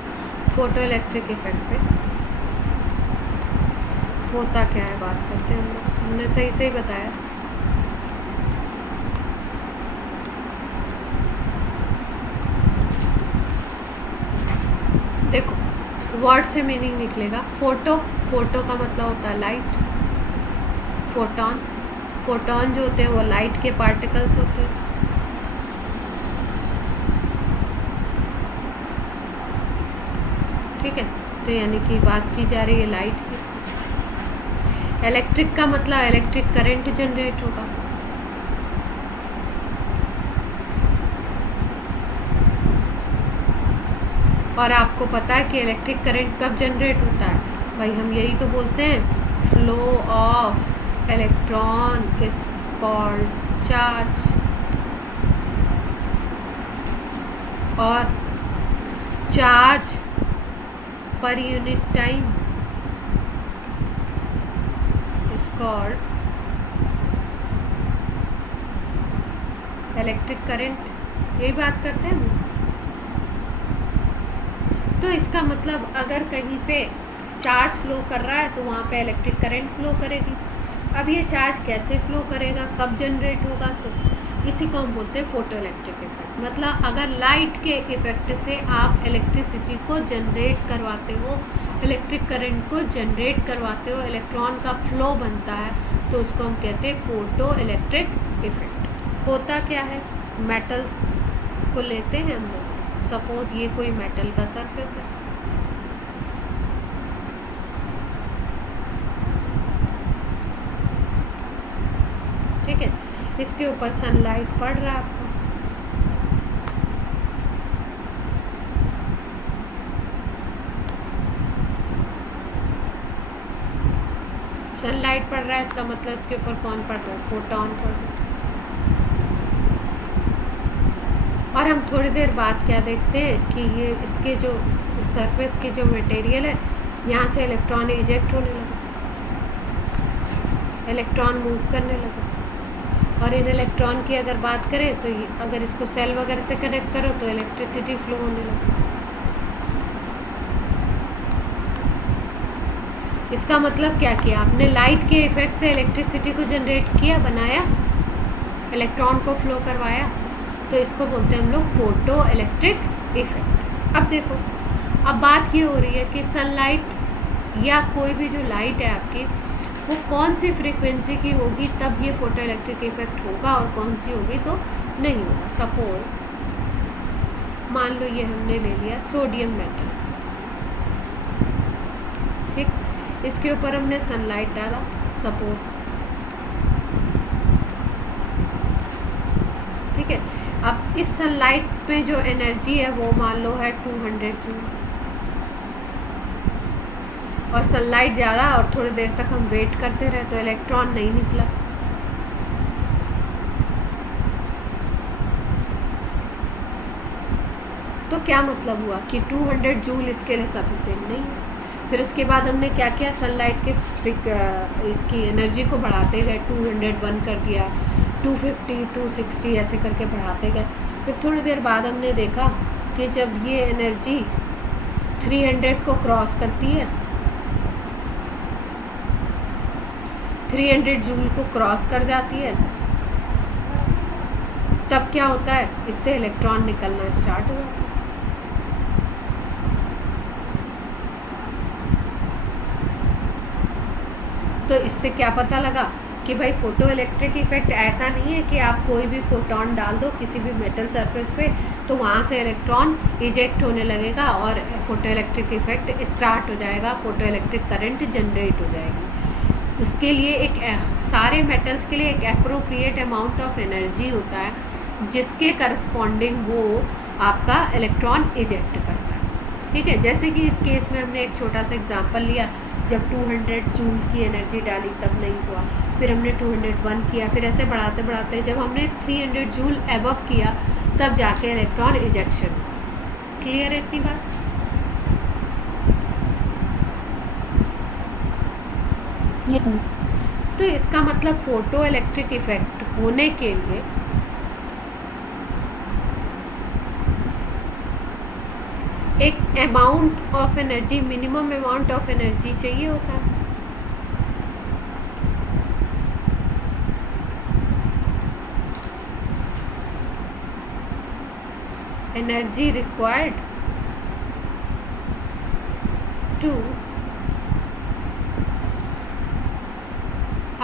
फोटो इलेक्ट्रिक इफेक्ट पे। होता क्या है बात करते हैं हम लोग, हमने सही सही बताया। देखो वर्ड से मीनिंग निकलेगा फोटो, फोटो का मतलब होता है लाइट, फोटॉन, फोटॉन जो होते हैं वो लाइट के पार्टिकल्स होते हैं। ठीक है, तो यानी कि बात की जा रही है लाइट की। इलेक्ट्रिक का मतलब इलेक्ट्रिक करंट जनरेट होगा। और आपको पता है कि इलेक्ट्रिक करंट कब जनरेट होता है? भाई हम यही तो बोलते हैं, flow of electron is called charge, और charge per unit time is called electric current. यही बात करते हैं हम। तो इसका मतलब अगर कहीं पे चार्ज फ्लो कर रहा है तो वहाँ पे इलेक्ट्रिक करंट फ्लो करेगी। अब ये चार्ज कैसे फ्लो करेगा, कब जनरेट होगा, तो इसी को हम बोलते हैं फोटो इलेक्ट्रिक इफेक्ट। मतलब अगर लाइट के इफेक्ट से आप इलेक्ट्रिसिटी को जनरेट करवाते हो, इलेक्ट्रिक करंट को जनरेट करवाते हो, इलेक्ट्रॉन का फ्लो बनता है, तो उसको हम कहते हैं फोटो इलेक्ट्रिक इफेक्ट। होता क्या है, मेटल्स को लेते हैं हम लोग, सपोज ये कोई मेटल का सरफेस है, ठीक है, इसके ऊपर सनलाइट पड़ रहा है आपको, सनलाइट पड़ रहा है, इसका मतलब इसके ऊपर कौन पड़ रहा है, फोटोन पड़ रहा है। और हम थोड़ी देर बाद क्या देखते हैं कि ये इसके जो सरफेस के जो मटेरियल है, यहाँ से इलेक्ट्रॉन इजेक्ट होने लगा, इलेक्ट्रॉन मूव करने लगा। और इन इलेक्ट्रॉन की अगर बात करें तो अगर इसको सेल वगैरह से कनेक्ट करो तो इलेक्ट्रिसिटी फ्लो होने लगा। इसका मतलब क्या किया आपने, लाइट के इफेक्ट से इलेक्ट्रिसिटी को जनरेट किया, बनाया, इलेक्ट्रॉन को फ्लो करवाया, तो इसको बोलते हैं हम लोग फोटो इलेक्ट्रिक इफेक्ट। अब देखो, अब बात ये हो रही है कि सनलाइट या कोई भी जो लाइट है आपकी, वो कौन सी फ्रीक्वेंसी की होगी तब ये फोटो इलेक्ट्रिक इफेक्ट होगा और कौन सी होगी तो नहीं होगा। सपोज मान लो ये हमने ले लिया सोडियम मेटल, ठीक, इसके ऊपर हमने सनलाइट डाला सपोज, ठीक है। अब इस सनलाइट पे जो एनर्जी है वो मान लो है 200 जूल, और सनलाइट जा रहा और थोड़ी देर तक हम वेट करते रहे तो इलेक्ट्रॉन नहीं निकला, तो क्या मतलब हुआ कि 200 जूल इसके लिए सफिशिएंट नहीं है। फिर उसके बाद हमने क्या किया, सनलाइट के इसकी एनर्जी को बढ़ाते गए, 201 कर दिया, 250, 260 ऐसे करके बढ़ाते गए। फिर थोड़ी देर बाद हमने देखा कि जब ये एनर्जी 300 को क्रॉस करती है, 300 जूल को क्रॉस कर जाती है, तब क्या होता है, इससे इलेक्ट्रॉन निकलना स्टार्ट हो जाता है। तो इससे क्या पता लगा कि भाई फोटो इलेक्ट्रिक इफेक्ट ऐसा नहीं है कि आप कोई भी फोटोन डाल दो किसी भी मेटल सरफेस पे तो वहाँ से इलेक्ट्रॉन इजेक्ट होने लगेगा और फोटो इलेक्ट्रिक इफेक्ट स्टार्ट हो जाएगा, फोटो इलेक्ट्रिक करंट जनरेट हो जाएगी। उसके लिए एक सारे मेटल्स के लिए एक अप्रोप्रिएट अमाउंट ऑफ एनर्जी होता है जिसके करस्पॉन्डिंग वो आपका इलेक्ट्रॉन इजेक्ट करता है, ठीक है। जैसे कि इस केस में हमने एक छोटा सा एग्जांपल लिया, जब 200 जूल की एनर्जी डाली तब नहीं हुआ, फिर हमने 201 किया, फिर ऐसे बढ़ाते बढ़ाते जब हमने 300 जूल एबव किया तब जाके इलेक्ट्रॉन इजेक्शन। क्लियर है इतनी बात? Yes, ma'am. तो इसका मतलब फोटो इलेक्ट्रिक इफेक्ट होने के लिए एक amount of energy, minimum amount of energy चाहिए होता है। Energy required to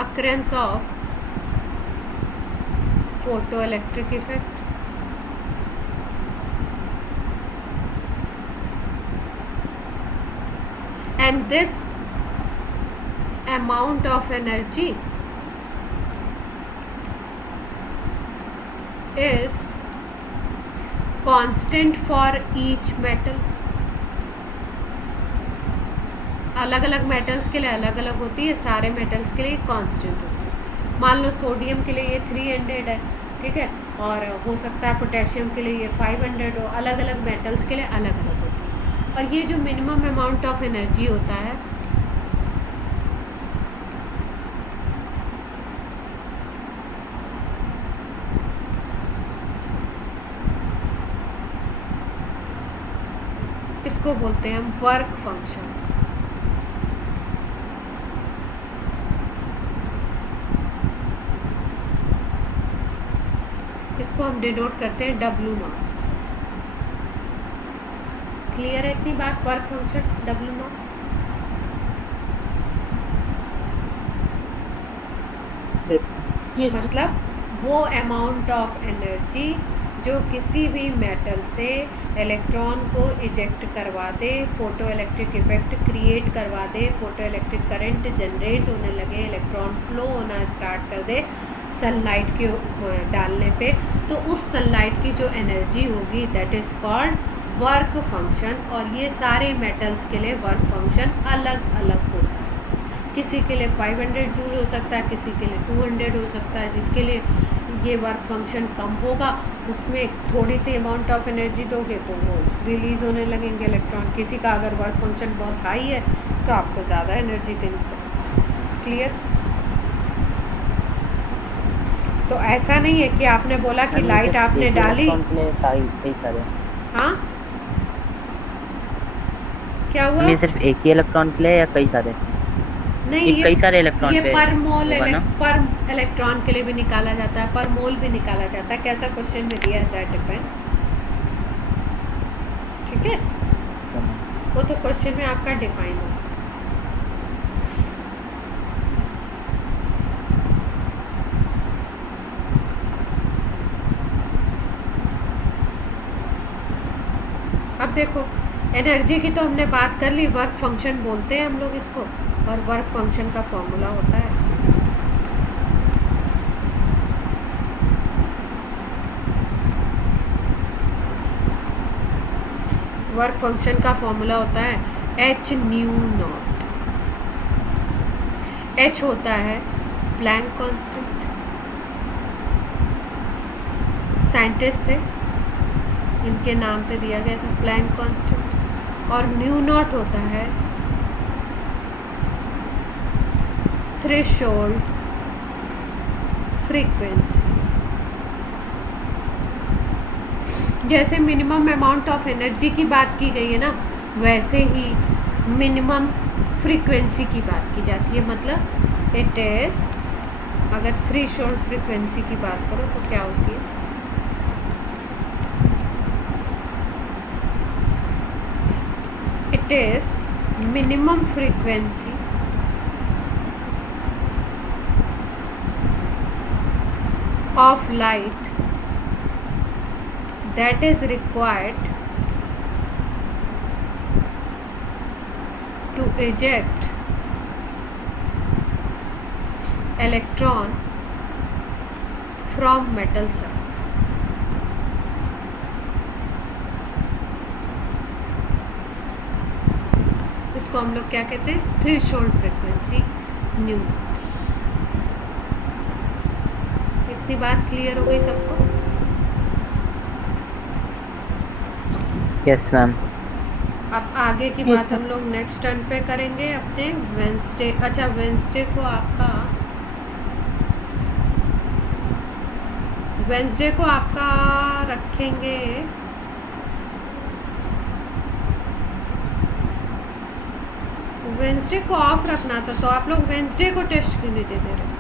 occurrence of photoelectric effect and this amount of energy is constant for each metal। अलग अलग मेटल्स के लिए अलग अलग होती है, सारे मेटल्स के लिए कांस्टेंट होती है। मान लो सोडियम के लिए ये 300 है, ठीक है, और हो सकता है पोटेशियम के लिए ये 500 हो, अलग अलग मेटल्स के लिए अलग अलग होती है। और ये जो मिनिमम अमाउंट ऑफ एनर्जी होता है इसको बोलते हैं हम वर्क फंक्शन। इसको हम डिनोट करते हैं W नॉट से। क्लियर है इतनी बात? Work function W not. Yes. मतलब वो अमाउंट ऑफ एनर्जी जो किसी भी मेटल से इलेक्ट्रॉन को इजेक्ट करवा दे, फोटो इलेक्ट्रिक इफेक्ट क्रिएट करवा दे, फोटो इलेक्ट्रिक करंट जनरेट होने लगे, इलेक्ट्रॉन फ्लो होना स्टार्ट कर दे सनलाइट के डालने पे, तो उस सनलाइट की जो एनर्जी होगी that is called work function. और ये सारे मेटल्स के लिए वर्क फंक्शन अलग अलग होता है। किसी के लिए 500 जूल हो सकता है, किसी के लिए 200 हो सकता है। जिसके लिए ये वर्क फंक्शन कम होगा उसमें थोड़ी सी अमाउंट ऑफ एनर्जी दोगे तो वो रिलीज़ होने लगेंगे इलेक्ट्रॉन। किसी का अगर वर्क फंक्शन बहुत हाई है तो आपको ज़्यादा एनर्जी देनी पड़ेगी। क्लियर? तो ऐसा नहीं है कि आपने बोला कि लाइट आपने डाली। हाँ क्या हुआ? नहीं सिर्फ एक ही इलेक्ट्रॉन के लिए या कई सारे? नहीं, कई सारे इलेक्ट्रॉन ये पे पर मोल होगा ना? पर इलेक्ट्रॉन के लिए भी निकाला जाता है, पर मोल भी निकाला जाता है। कैसा क्वेश्चन में दिया है दैट डिपेंड्स। ठीक है, वो तो क्वेश्चन में आपका डिफाइन हो। अब देखो एनर्जी की तो हमने बात कर ली, वर्क फंक्शन बोलते हैं हम लोग इसको, और वर्क फंक्शन का फॉर्मूला होता है वर्क फंक्शन का फॉर्मूला होता है एच न्यू नॉट। एच होता है प्लैंक कांस्टेंट, साइंटिस्ट थे इनके नाम पे दिया गया था प्लैंक कांस्टेंट। और न्यू नॉट होता है थ्रेशोल्ड फ्रीक्वेंसी। जैसे मिनिमम अमाउंट ऑफ एनर्जी की बात की गई है ना, वैसे ही मिनिमम फ्रीक्वेंसी की बात की जाती है। मतलब इट इज़, अगर थ्रेशोल्ड फ्रीक्वेंसी की बात करो तो क्या होती है? It is minimum frequency of light that is required to eject electron from metal surface। इसको हम लोग क्या कहते हैं? Threshold frequency new. इतनी बात क्लियर हो गई सबको? Yes ma'am. अब आगे की बात हम लोग नेक्स्ट टर्न पे करेंगे अपने वेंसडे। अच्छा, वेंसडे को आपका रखेंगे वेंसडे को ऑफ रखना था, तो आप लोग वेंसडे को टेस्ट क्यों नहीं देते रहे?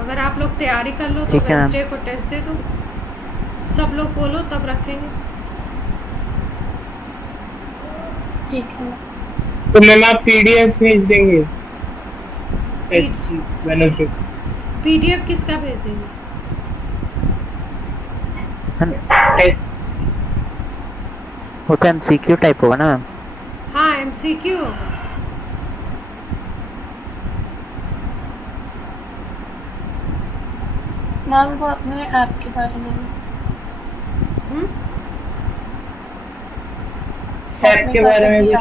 अगर आप लोग तैयारी कर लो तो वेंसडे को टेस्ट दे दो, सब लोग बोलो तब रखेंगे। ठीक है। तो मैम आप पीडीएफ भेज देंगे? वेडनेसडे पीडीएफ किसका भेजेंगे? वो तो एमसीक्यू टाइप होगा ना मैम? हाँ एमसीक्यू होगा। मैम वो अपने ऐप के बारे में ऐप के बारे में भी